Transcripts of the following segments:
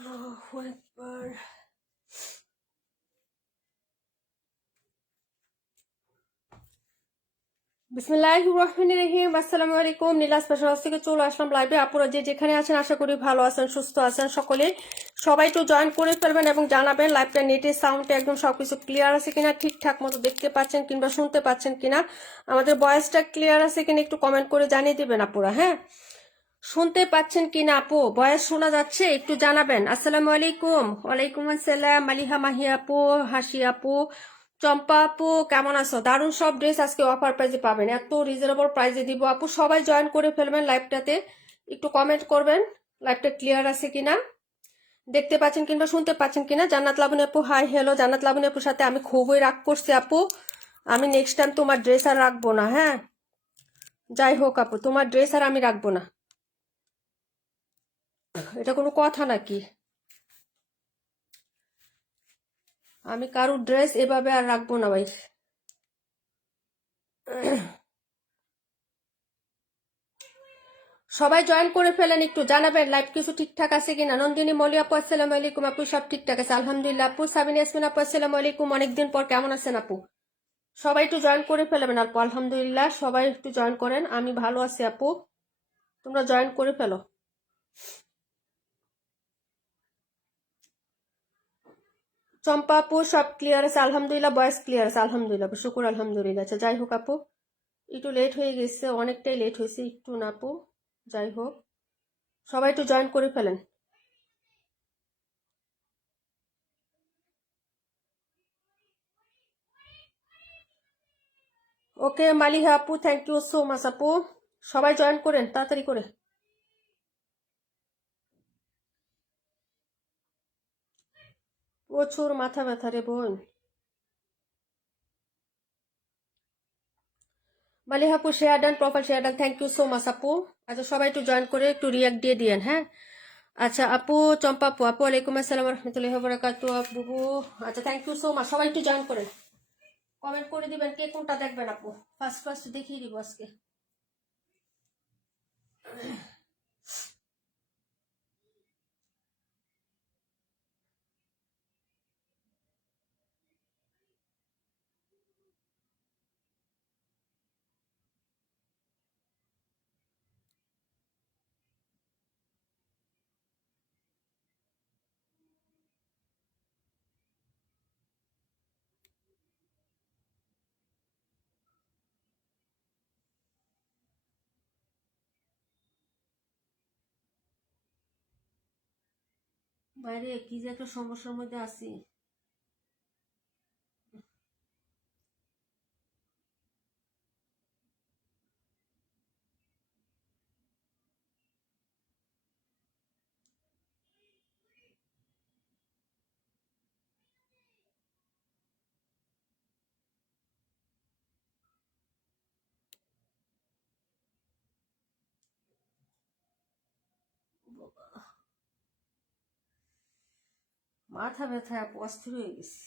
আল্লাহু আকবার। বিসমিল্লাহির রহমানির রহিম। আসসালামু আলাইকুম। নীলাস ফ্যাশন হাউস থেকে চলে আসলাম লাইভে। আপুরা যে যেখানে আছেন আশা করি ভালো আছেন, সুস্থ আছেন সকলে। সবাই একটু জয়েন করে ফেলবেন এবং জানাবেন লাইভটা নেটের সাউন্ডটা একদম সবকিছু ক্লিয়ার আছে কিনা, ঠিকঠাক মতো দেখতে পাচ্ছেন কিংবা শুনতে পাচ্ছেন কিনা, আমাদের ভয়েসটা ক্লিয়ার আছে কিনা একটু কমেন্ট করে জানিয়ে দিবেন আপুরা। হ্যাঁ, শুনতে পাচ্ছেন কিনা আপু, ভয়েস শোনা যাচ্ছে একটু জানাবেন। আসসালামু আলাইকুম। ওয়ালাইকুম আসসালাম। মালিহা মাহি আপু, হাসি আপু, চম্পা আপু, কেমন আছো? দারুণ সব ড্রেস আজকে অফার প্রাইসে পাবেন, এত রিজনেবল প্রাইসে দিব আপু। সবাই জয়েন করে ফেলবেন লাইভটাতে, একটু কমেন্ট করবেন লাইভটা ক্লিয়ার আছে কিনা, দেখতে পাচ্ছেন কিংবা শুনতে পাচ্ছেন কিনা। জান্নাত লাবণী আপু হাই হ্যালো। জান্নাত লাবণী আপুর সাথে আমি খুবই রাগ করছি আপু, আমি নেক্সট টাইম তোমার ড্রেস আর রাখবো না। হ্যাঁ, যাই হোক আপু, তোমার ড্রেস আর আমি রাখবো না, এটা কোনো কথা নাকি? আমি কারোর ড্রেস এভাবে আর রাখবো না ভাই। সবাই জয়েন করে ফেলেন, একটু জানাবেন লাইভ কিছু ঠিকঠাক আছে কিনা। নন্দিনী মলি আপু আসসালামু আলাইকুম আপু, সব ঠিকঠাক আছে আলহামদুলিল্লাহ আপু। সাবিনা ইয়াসমিন আপু আসসালামু আলাইকুম, অনেকদিন পর কেমন আছেন আপু? সবাই একটু জয়েন করে ফেলবেন আপু। আলহামদুলিল্লাহ, সবাই একটু জয়েন করেন, আমি ভালো আছি আপু, তোমরা জয়েন করে ফেলো। চম্পা আপু সব ক্লিয়ার আছে আলহামদুলিল্লাহ, ভয়েস ক্লিয়ার আছে আলহামদুলিল্লাহ, শুকুর আলহামদুলিল্লাহ। আচ্ছা যাই হোক আপু, একটু লেট হয়ে গেছে, অনেকটাই লেট হয়েছে একটু না আপু, যাই হোক সবাই একটু জয়েন করে ফেলেন। ওকে মালিহা আপু, থ্যাংক ইউ সো মাচ আপু, সবাই জয়েন করেন তাড়াতাড়ি করে। প্রচুর মাথা ব্যথা রে বোন। মালিহা আপু share done, profile share done, thank you so much আপু। আচ্ছা সবাই একটু জয়েন করে একটু রিয়াক্ট দিয়ে দিয়েন। হ্যাঁ, আচ্ছা আপু, চম্পা আপু, আপু ওয়ালাইকুম আসসালাম রহমতুল্লাহি ওয়া বারাকাতু আপু। আচ্ছা থ্যাংক ইউ সো মাচ, সবাই একটু জয়েন করেন, কমেন্ট করে দিবেন কে কোনটা দেখবেন আপু। ফার্স্ট ফার্স্ট দেখিয়ে দিব আজকে। বাইরে কি যে একটা সমস্যার মধ্যে আছি। মাথা ব্যথায় আপু অস্থির হয়ে গেছি।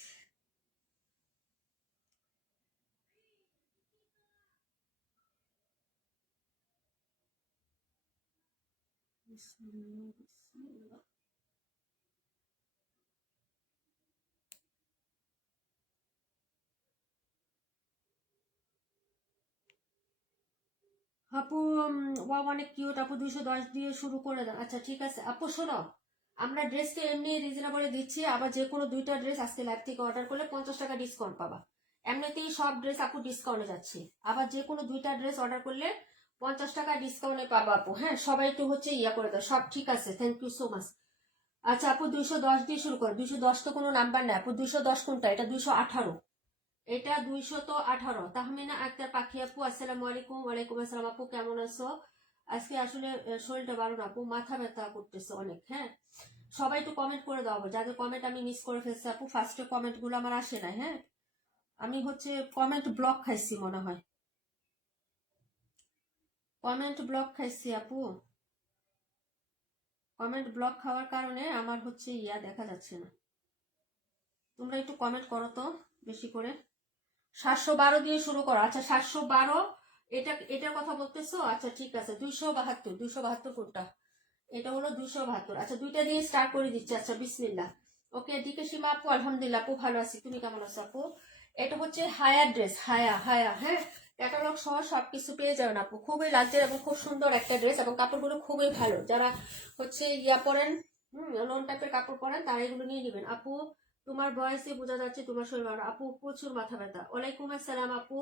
আপু ওয়া অনেক কিউট আপু, 210 দিয়ে শুরু করে দেন। আচ্ছা ঠিক আছে আপু, শোনো আমরা ড্রেস তো এমনি রিজনেবলে দিচ্ছি, আবার যে কোনো দুইটা ড্রেস আজকে লাইভ থেকে অর্ডার করলে 50 টাকা ডিসকাউন্ট পাবা। এমনিতেই সব ড্রেস আপু ডিসকাউন্টে যাচ্ছে, আবার যে কোনো দুইটা ড্রেস অর্ডার করলে 50 টাকা ডিসকাউন্টে পাবা আপু। হ্যাঁ, সবাই একটু হচ্ছে ইয়া করে দাও, সব ঠিক আছে, থ্যাংক ইউ সো মাচ। আচ্ছা আপু 210 দিয়ে শুরু করো। 210 তো কোনো নাম্বার না আপু, 210 কোনটা? এটা 218, এটা 218। তাহমিনা আক্তার পাখি আপু আসসালামু আলাইকুম। ওয়ালাইকুম আসসালাম আপু, কেমন আছো? আজকে আসলে শরীরটা ভালো না আপু, মাথা ব্যথা করতেছে অনেক। হ্যাঁ, সবাই একটু কমেন্ট করে দাও, যাদের কমেন্ট আমি মিস করে ফেলছি আপু, ফার্স্টে কমেন্ট গুলো আমার আসে না। হ্যাঁ, আমি হচ্ছে কমেন্ট ব্লক খাইছি মনে হয়, কমেন্ট ব্লক খাইছি আপু, কমেন্ট ব্লক খাওয়ার কারণে আমার হচ্ছে ইয়া দেখা যাচ্ছে না। তোমরা একটু কমেন্ট করো তো বেশি করে। 712 দিয়ে শুরু করো। আচ্ছা 712, এটার কথা বলতেছো? আচ্ছা ঠিক আছে, 272 কোনটা? এটা হলো 272। আচ্ছা দুইটা দিয়ে স্টার্ট করে দিচ্ছি। আচ্ছা বিসমিল্লাহ। ওকে দিকে সীমা আপু আলহামদুলিল্লাহ আপু ভালো আছি, তুমি কেমন আছো আপু? এটা হচ্ছে হায়া ড্রেস, হায়া হায়া, হ্যাঁ ক্যাটালগ সহ সবকিছু পেয়ে যাবেন আপু। খুবই লাক্সারি এবং খুব সুন্দর একটা ড্রেস এবং কাপড়গুলো খুবই ভালো। যারা হচ্ছে ইয়া পরেন, লোন টাইপের কাপড় পরেন তারা এগুলো নিয়ে নেবেন আপু। তোমার বয়সে বোঝা যাচ্ছে তোমার শরীর ভালো। আপু প্রচুর মাথা ব্যথা। ওয়ালাইকুম আসসালাম আপু।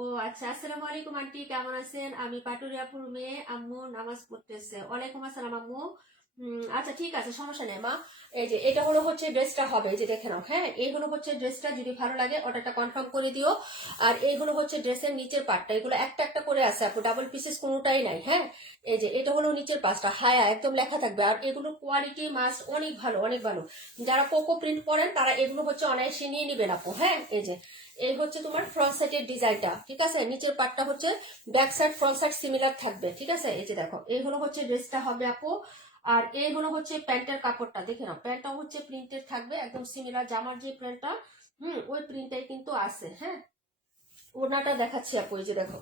ও আচ্ছা, আসসালামু আলাইকুম আন্টি, কেমন আছেন? আমি পাটুরিয়াপুর মেয়ে, আম্মু নামাজ পড়তেছে। ওয়ালাইকুম আসসালাম আম্মু। আচ্ছা ঠিক আছে, সমস্যা নেই মা। এই যে এটা হলো হচ্ছে ড্রেসটা হবে, এই যে দেখে নাও। হ্যাঁ এইগুলো হচ্ছে ড্রেসটা, যদি ভালো লাগে অর্ডারটা কনফার্ম করে দিও। আর এইগুলো হচ্ছে ড্রেসের নিচের পার্টটা, এগুলো একটা একটা করে আছে আপু, ডাবল পিসেস কোনোটাই নাই। হ্যাঁ এই যে এটা হলো নিচের পাশটা, হায়া একদম লেখা থাকবে। আর এগুলোর কোয়ালিটি মাস্ট অনেক ভালো, অনেক ভালো। যারা কোকো প্রিন্ট পরেন তারা এগুলো হচ্ছে অনায়াসে নিয়ে নিবেন আপু। হ্যাঁ এই যে এই হচ্ছে তোমার ফ্রন্ট সাইডের ডিজাইনটা, ঠিক আছে? নিচের পার্টটা হচ্ছে back side front side similar থাকবে, ঠিক আছে? এই যে দেখো এই হলো হচ্ছে ড্রেসটা হবে আপু। আর এই হলো হচ্ছে প্যান্টের কাপড়টা, দেখে নাও প্যান্টটা হচ্ছে প্রিন্টেড থাকবে একদম সিমিলার জামার যে প্রিন্টটা, ওই প্রিন্টটাই কিন্তু আছে। হ্যাঁ ওড়নাটা দেখাচ্ছি আপু, এই যে দেখো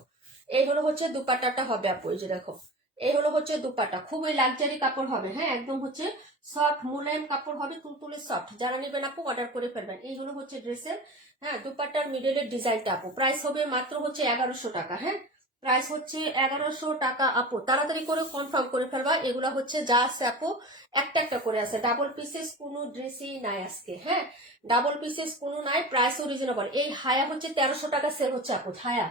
এই হলো হচ্ছে দুপাট্টাটা হবে আপু, এই যে দেখো এই হলো হচ্ছে দুপাট্টা। খুবই লাক্সারি কাপড় হবে, হ্যাঁ একদম হচ্ছে সফট মুলায়ম কাপড় হবে, তুলতুলে সফট। যারা নেবেন আপু অর্ডার করে ফেলবেন। এই হলো হচ্ছে ড্রেসের হ্যাঁ দুপাট্টার মিডলের ডিজাইনটা আপু। প্রাইস হবে মাত্র হচ্ছে 1100 টাকা। হ্যাঁ প্রাইস হচ্ছে 1100 টাকা আপু। তাড়াতাড়ি করে কনফার্ম করে ফেলবা। এগুলা হচ্ছে যা আছে আপু একটা একটা করে আছে, ডাবল পিসেস কোনো ড্রেসই নাই আজকে। হ্যাঁ ডাবল পিসেস কোনো নাই, প্রাইসও রিজনেবল। এই হায়া হচ্ছে 1300 টাকা সেল হচ্ছে আপু। হায়া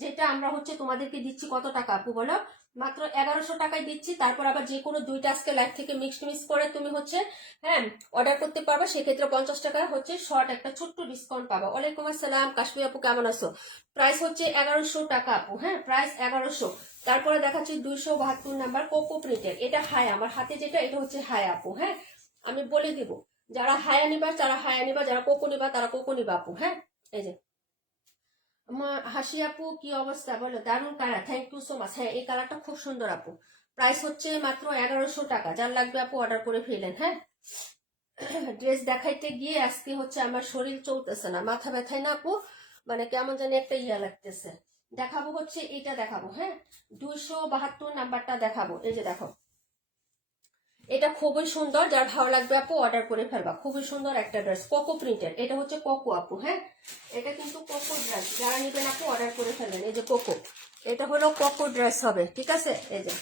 যেটা আমরা হচ্ছে তোমাদেরকে দিচ্ছি কত টাকা আপু বলো? মাত্র 1100 টাকায় দিচ্ছি। তারপর আবার যে কোনো দুইটা আজকে লাইফ থেকে মিক্স করে তুমি হচ্ছে হ্যাঁ অর্ডার করতে পারবা, সেক্ষেত্রে 50 টাকা হচ্ছে শর্ট একটা ছোট্ট ডিসকাউন্ট পাবা। ওয়ালাইকুম আসসালাম কাশ্মীর আপু, কেমন আছো? প্রাইস হচ্ছে 1100 টাকা আপু। হ্যাঁ প্রাইস 1100। তারপরে দেখাচ্ছি 272 নাম্বার কোকো প্রিন্টের, এটা হায়া, আমার হাতে যেটা এটা হচ্ছে হায়া আপু। হ্যাঁ আমি বলে দিব, যারা হায়া নিবা তারা হায়া নিবা, যারা কোকো নিবা তারা কোকো নিবা আপু। হ্যাঁ এই যে হাসি আপু কি অবস্থা বলো? দারুণ colour, thank you so much. হ্যাঁ এই কালারটা খুব সুন্দর আপু। প্রাইস হচ্ছে মাত্র 1100 টাকা। যার লাগবে আপু অর্ডার করে ফেলেন। হ্যাঁ ড্রেস দেখাইতে গিয়ে আজকে হচ্ছে আমার শরীর চলতেছে না, মাথা ব্যথায় না আপু, মানে কেমন জানি একটা ইয়া লাগতেছে। দেখাবো হচ্ছে এটা দেখাবো। হ্যাঁ 272 নাম্বারটা দেখাবো। এই যে দেখো এটা খুবই সুন্দর, যার ভালো লাগবে আপু অর্ডার করে ফেলবা। খুবই সুন্দর একটা ড্রেস, কোকো প্রিন্টের। এটা হচ্ছে কোকো আপু। হ্যাঁ এটা কিন্তু কোকো ড্রেস, যারা নিবেন আপু অর্ডার করে ফেলবেন। এই যে কোকো, এটা হলো কোকো ড্রেস হবে, ঠিক আছে? এই যে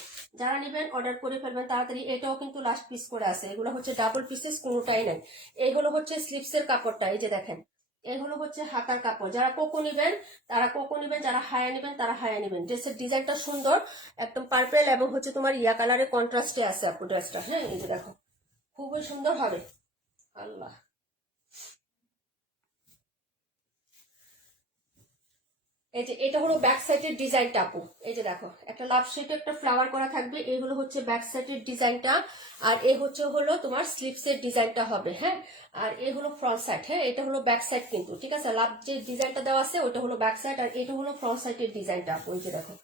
যারা নিবেন অর্ডার করে ফেলবেন তাড়াতাড়ি। এটাও কিন্তু লাস্ট পিস করে আছে, এগুলো হচ্ছে ডাবল পিসেস কোনোটাই নাই। এই হলো হচ্ছে স্লিপসের কাপড়টা, এই যে দেখেন এই হলো হচ্ছে হাতার কাপড়। যারা কোকো নিবেন তারা কোকো নিবেন, যারা হায়া নিবেন তারা হায়া নিবেন। ড্রেসের ডিজাইনটা সুন্দর, একদম পার্পেল এবং হচ্ছে তোমার ইয়া কালারের কন্ট্রাস্টে আছে আপু ড্রেসটা। হ্যাঁ এই যে দেখো খুবই সুন্দর হবে। আল্লাহ এই যে এটা হলো ব্যাক সাইডের ডিজাইনটা আপু। এই যে দেখো একটা লাভ শেপে একটা ফ্লাওয়ার করা থাকবে, এই হলো হচ্ছে ব্যাক সাইডের ডিজাইনটা। আর এই হচ্ছে হলো তোমার স্লিপসের ডিজাইনটা হবে। হ্যাঁ আর এই হলো ফ্রন্ট সাইড। হ্যাঁ এটা হলো ব্যাক সাইড কিন্তু, ঠিক আছে? লাভ যে ডিজাইনটা দেওয়া আছে ওটা হলো ব্যাক সাইড, আর এটা হলো ফ্রন্ট সাইডের ডিজাইনটা আপু। এই যে দেখো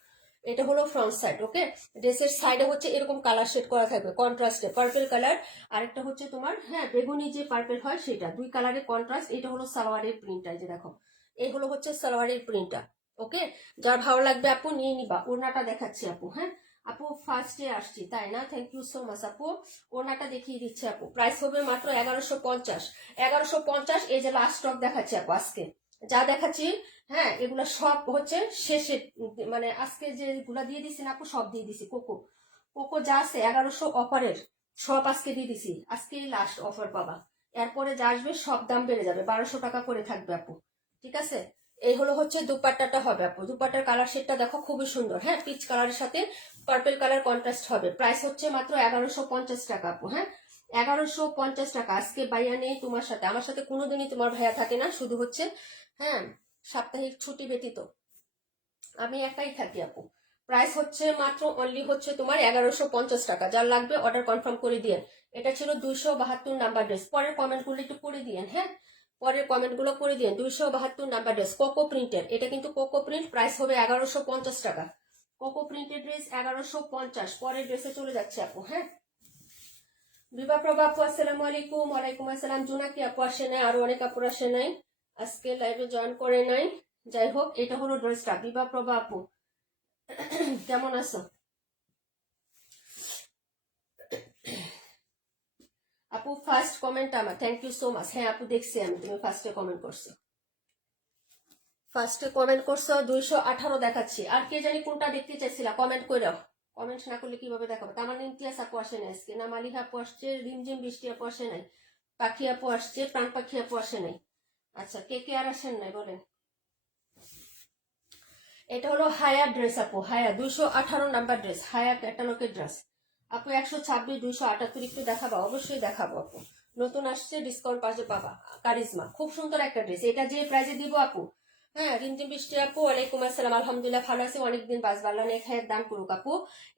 এটা হলো ফ্রন্ট সাইড। ওকে ড্রেসের সাইডে হচ্ছে এরকম কালার শেড করা থাকবে কন্ট্রাস্টে, পার্পল কালার। আর একটা হচ্ছে তোমার হ্যাঁ বেগুনি যে পার্পল হয় সেটা, দুই কালারের কন্ট্রাস্ট। এটা হলো সালোয়ারের প্রিন্টটা, এই যে দেখো এই হলো হচ্ছে সালোয়ারের প্রিন্টটা। ওকে যার ভালো লাগবে আপু নিয়ে নিবা। ওড়নাটা দেখাচ্ছি আপু। হ্যাঁ আপু ফার্স্টে আসছি তাই না, থ্যাংক ইউ সো মাচ আপু। ওড়নাটা দেখিয়ে দিচ্ছি আপু। প্রাইস হবে মাত্র 1150। 1150। এই যে লাস্ট স্টক দেখাচ্ছি আপু আজকে, যা দেখাচ্ছি হ্যাঁ এগুলা সব হচ্ছে শেষে, মানে আজকে যেগুলা দিয়ে দিছি না আপু সব দিয়ে দিছি। কোকো কোকো যা আছে 1100 অফারের সব আজকে দিয়ে দিছি, আজকেই লাস্ট অফার পাবা। এরপরে যা আসবে সব দাম বেড়ে যাবে, 1200 টাকা করে থাকবে আপু, ঠিক আছে? এই হলো হচ্ছে দুপাট্টাটা হবে আপু। দুপাট্টার কালার শেডটা দেখো খুবই সুন্দর। হ্যাঁ পিচ কালারের সাথে পার্পল কালার কন্ট্রাস্ট হবে। প্রাইস হচ্ছে মাত্র 1150 টাকা আপু। হ্যাঁ 1150 টাকা। আজকে ভাইয়া নেই তোমার সাথে, আমার সাথে কোনোদিনই তোমার ভাইয়া থাকে না, শুধু হচ্ছে হ্যাঁ সাপ্তাহিক ছুটি ব্যতীত আমি একাই থাকি আপু। প্রাইস হচ্ছে মাত্র অনলি হচ্ছে তোমার 1150 টাকা। যার লাগবে অর্ডার কনফার্ম করে দিয়ে। এটা ছিল 272 নাম্বার ড্রেস। পরের কমেন্টগুলো একটু করে দিয়েন। হ্যাঁ পরের কমেন্টগুলো করে দিন। 272 নাম্বার ড্রেস কোকো প্রিন্টের, এটা কিন্তু কোকো প্রিন্ট। প্রাইস হবে 1150 টাকা। কোকো প্রিন্টের ড্রেস 1150। পরের ড্রেসে চলে যাচ্ছে আপু। হ্যাঁ বিভা প্রভা আপু আসসালামু আলাইকুম। ওয়ালাইকুম আসসালাম। জোনাকি আপু আসে নাই, আরো অনেক আপুর আসে নাই, আজকে লাইভে জয়েন করে নাই। যাই হোক এটা হলো ড্রেসটা। বিভা প্রভা আপু কেমন আছো? আপু ফার্স্ট কমেন্ট আমার, থ্যাংক ইউ সো মাচ। হ্যাঁ আপু দেখছি আমি, তুমি ফার্স্টে কমেন্ট করছো, ফার্স্টে কমেন্ট করছো 218 দেখাচ্ছি। আর কে জানি কোনটা দেখতে চাইছিলা, কমেন্ট করে। কমেন্ট না করলে কিভাবে দেখাবো? আমার ইমতিয়াজ আপু আসে নাই আজকে, না মালিহা আপু আসছে, রিমঝিম বৃষ্টি আপু আসে নাই, পাখি আপু আসছে, প্রাণ পাখি আপু আসে নাই। আচ্ছা কে কে আর আসেন নাই বলেন। এটা হলো হায়া ড্রেস আপু, হায়া 218 নাম্বার ড্রেস, হায়া ক্যাটালগের ড্রেস আপু। 126 278 একটু দেখাবো, অবশ্যই দেখাবো আপু। নতুন আসছে, ডিসকাউন্ট পাশে পাবা। কারিজমা খুব সুন্দর একটা ড্রেস, এটা যে প্রাইজে দিব আপু। হ্যাঁ রিমঝিম বৃষ্টি আপু, ওয়ালাইকুম আসসালাম, আলহামদুলিল্লাহ ভালো আছি, অনেকদিন বাস বাল্লা নিয়ে খায়ের দান করুক আপু।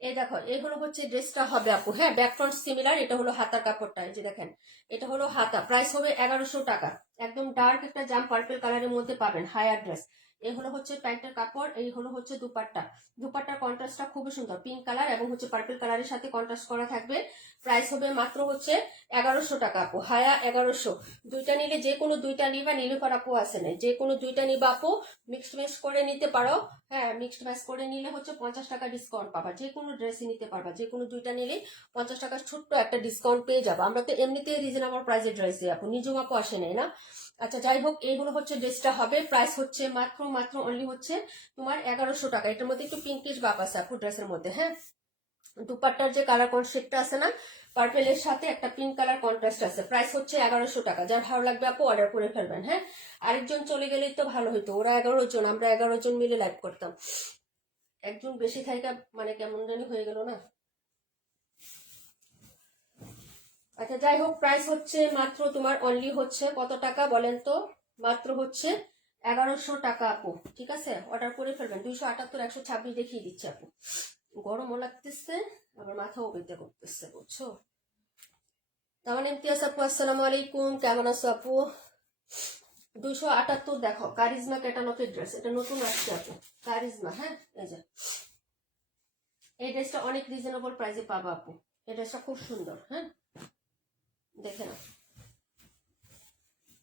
এই দেখো এগুলো হচ্ছে ড্রেসটা হবে আপু, হ্যাঁ ব্যাক ফ্রন্ট সিমিলার। এটা হলো হাতার কাপড়টা, এই যে দেখেন এটা হলো হাতা, প্রাইস হবে 1100 টাকা। একদম ডার্ক একটা জাম পার্পল কালারের মধ্যে পাবেন, হায়ার ড্রেস। এই হলো হচ্ছে প্যান্টের কাপড়, এই হলো হচ্ছে দুপাট্টা। দুপাট্টার কন্ট্রাস্টটা খুবই সুন্দর, পিঙ্ক কালার এবং হচ্ছে পার্পল কালারের সাথে কন্ট্রাস্ট করা থাকবে। প্রাইস হবে মাত্র হচ্ছে 1100 টাকা আপু, হায়া 1100। দুইটা নিলে যে কোনো দুইটা নিবা, নীলুফার আপু আছে না, যে কোনো দুইটা নিবা আপু, মিক্সড ম্যাচ করে নিতে পারো। হ্যাঁ মিক্সড ম্যাচ করে নিলে হচ্ছে 50 টাকা ডিসকাউন্ট পাবা, যে কোনো ড্রেসই নিতে পারবা, যে কোনো দুইটা নিলে 50 টাকার ছোট্ট একটা ডিসকাউন্ট পেয়ে যাবো। আমরা তো এমনিতেই রিজনেবল প্রাইসের ড্রেস দিই আপু, নিজম আপু আসে নাই না। আচ্ছা যাই হোক, এইগুলো হচ্ছে ড্রেসটা হবে, প্রাইস হচ্ছে মাত্র মাত্র অনলি হচ্ছে তোমার 1100 টাকা। এটার মধ্যে একটু পিঙ্কিশ ভাব আছে আপু ড্রেসের মধ্যে। হ্যাঁ দুপাট্টার যে কালার কনসেপ্টটা আছে না, পার্পেলের সাথে একটা পিঙ্ক কালার কন্ট্রাস্ট আছে, প্রাইস হচ্ছে 1100 টাকা। যার ভালো লাগবে আপু অর্ডার করে ফেলবেন। হ্যাঁ আরেকজন চলে গেলেই তো ভালো হইতো, ওরা 11 জন, আমরা 11 জন মিলে লাইভ করতাম, একজন বেশি থাকা মানে কেমন জানি হয়ে গেল না। আচ্ছা যাই হোক, প্রাইস হচ্ছে মাত্র তোমার অনলি হচ্ছে কত টাকা বলেন তো, মাত্র হচ্ছে 1100 টাকা আপু। ঠিক আছে অর্ডার করে ফেলবেন। 278 126 দেখিয়ে দিচ্ছে আপু, গরমও লাগতেছে আবার মাথাও বেঁধে করতেছে বুঝছো। তার ইমতিয়াজ আপু আসসালামু আলাইকুম, কেমন আছো আপু? 278 দেখো, কারিজমা ক্যাটালগের ড্রেস, এটা নতুন আসছে আপু, কারিজমা। হ্যাঁ এই যে এই ড্রেসটা অনেক রিজনেবল প্রাইসে পাবো আপু, এই ড্রেসটা খুব সুন্দর। হ্যাঁ দেখে না,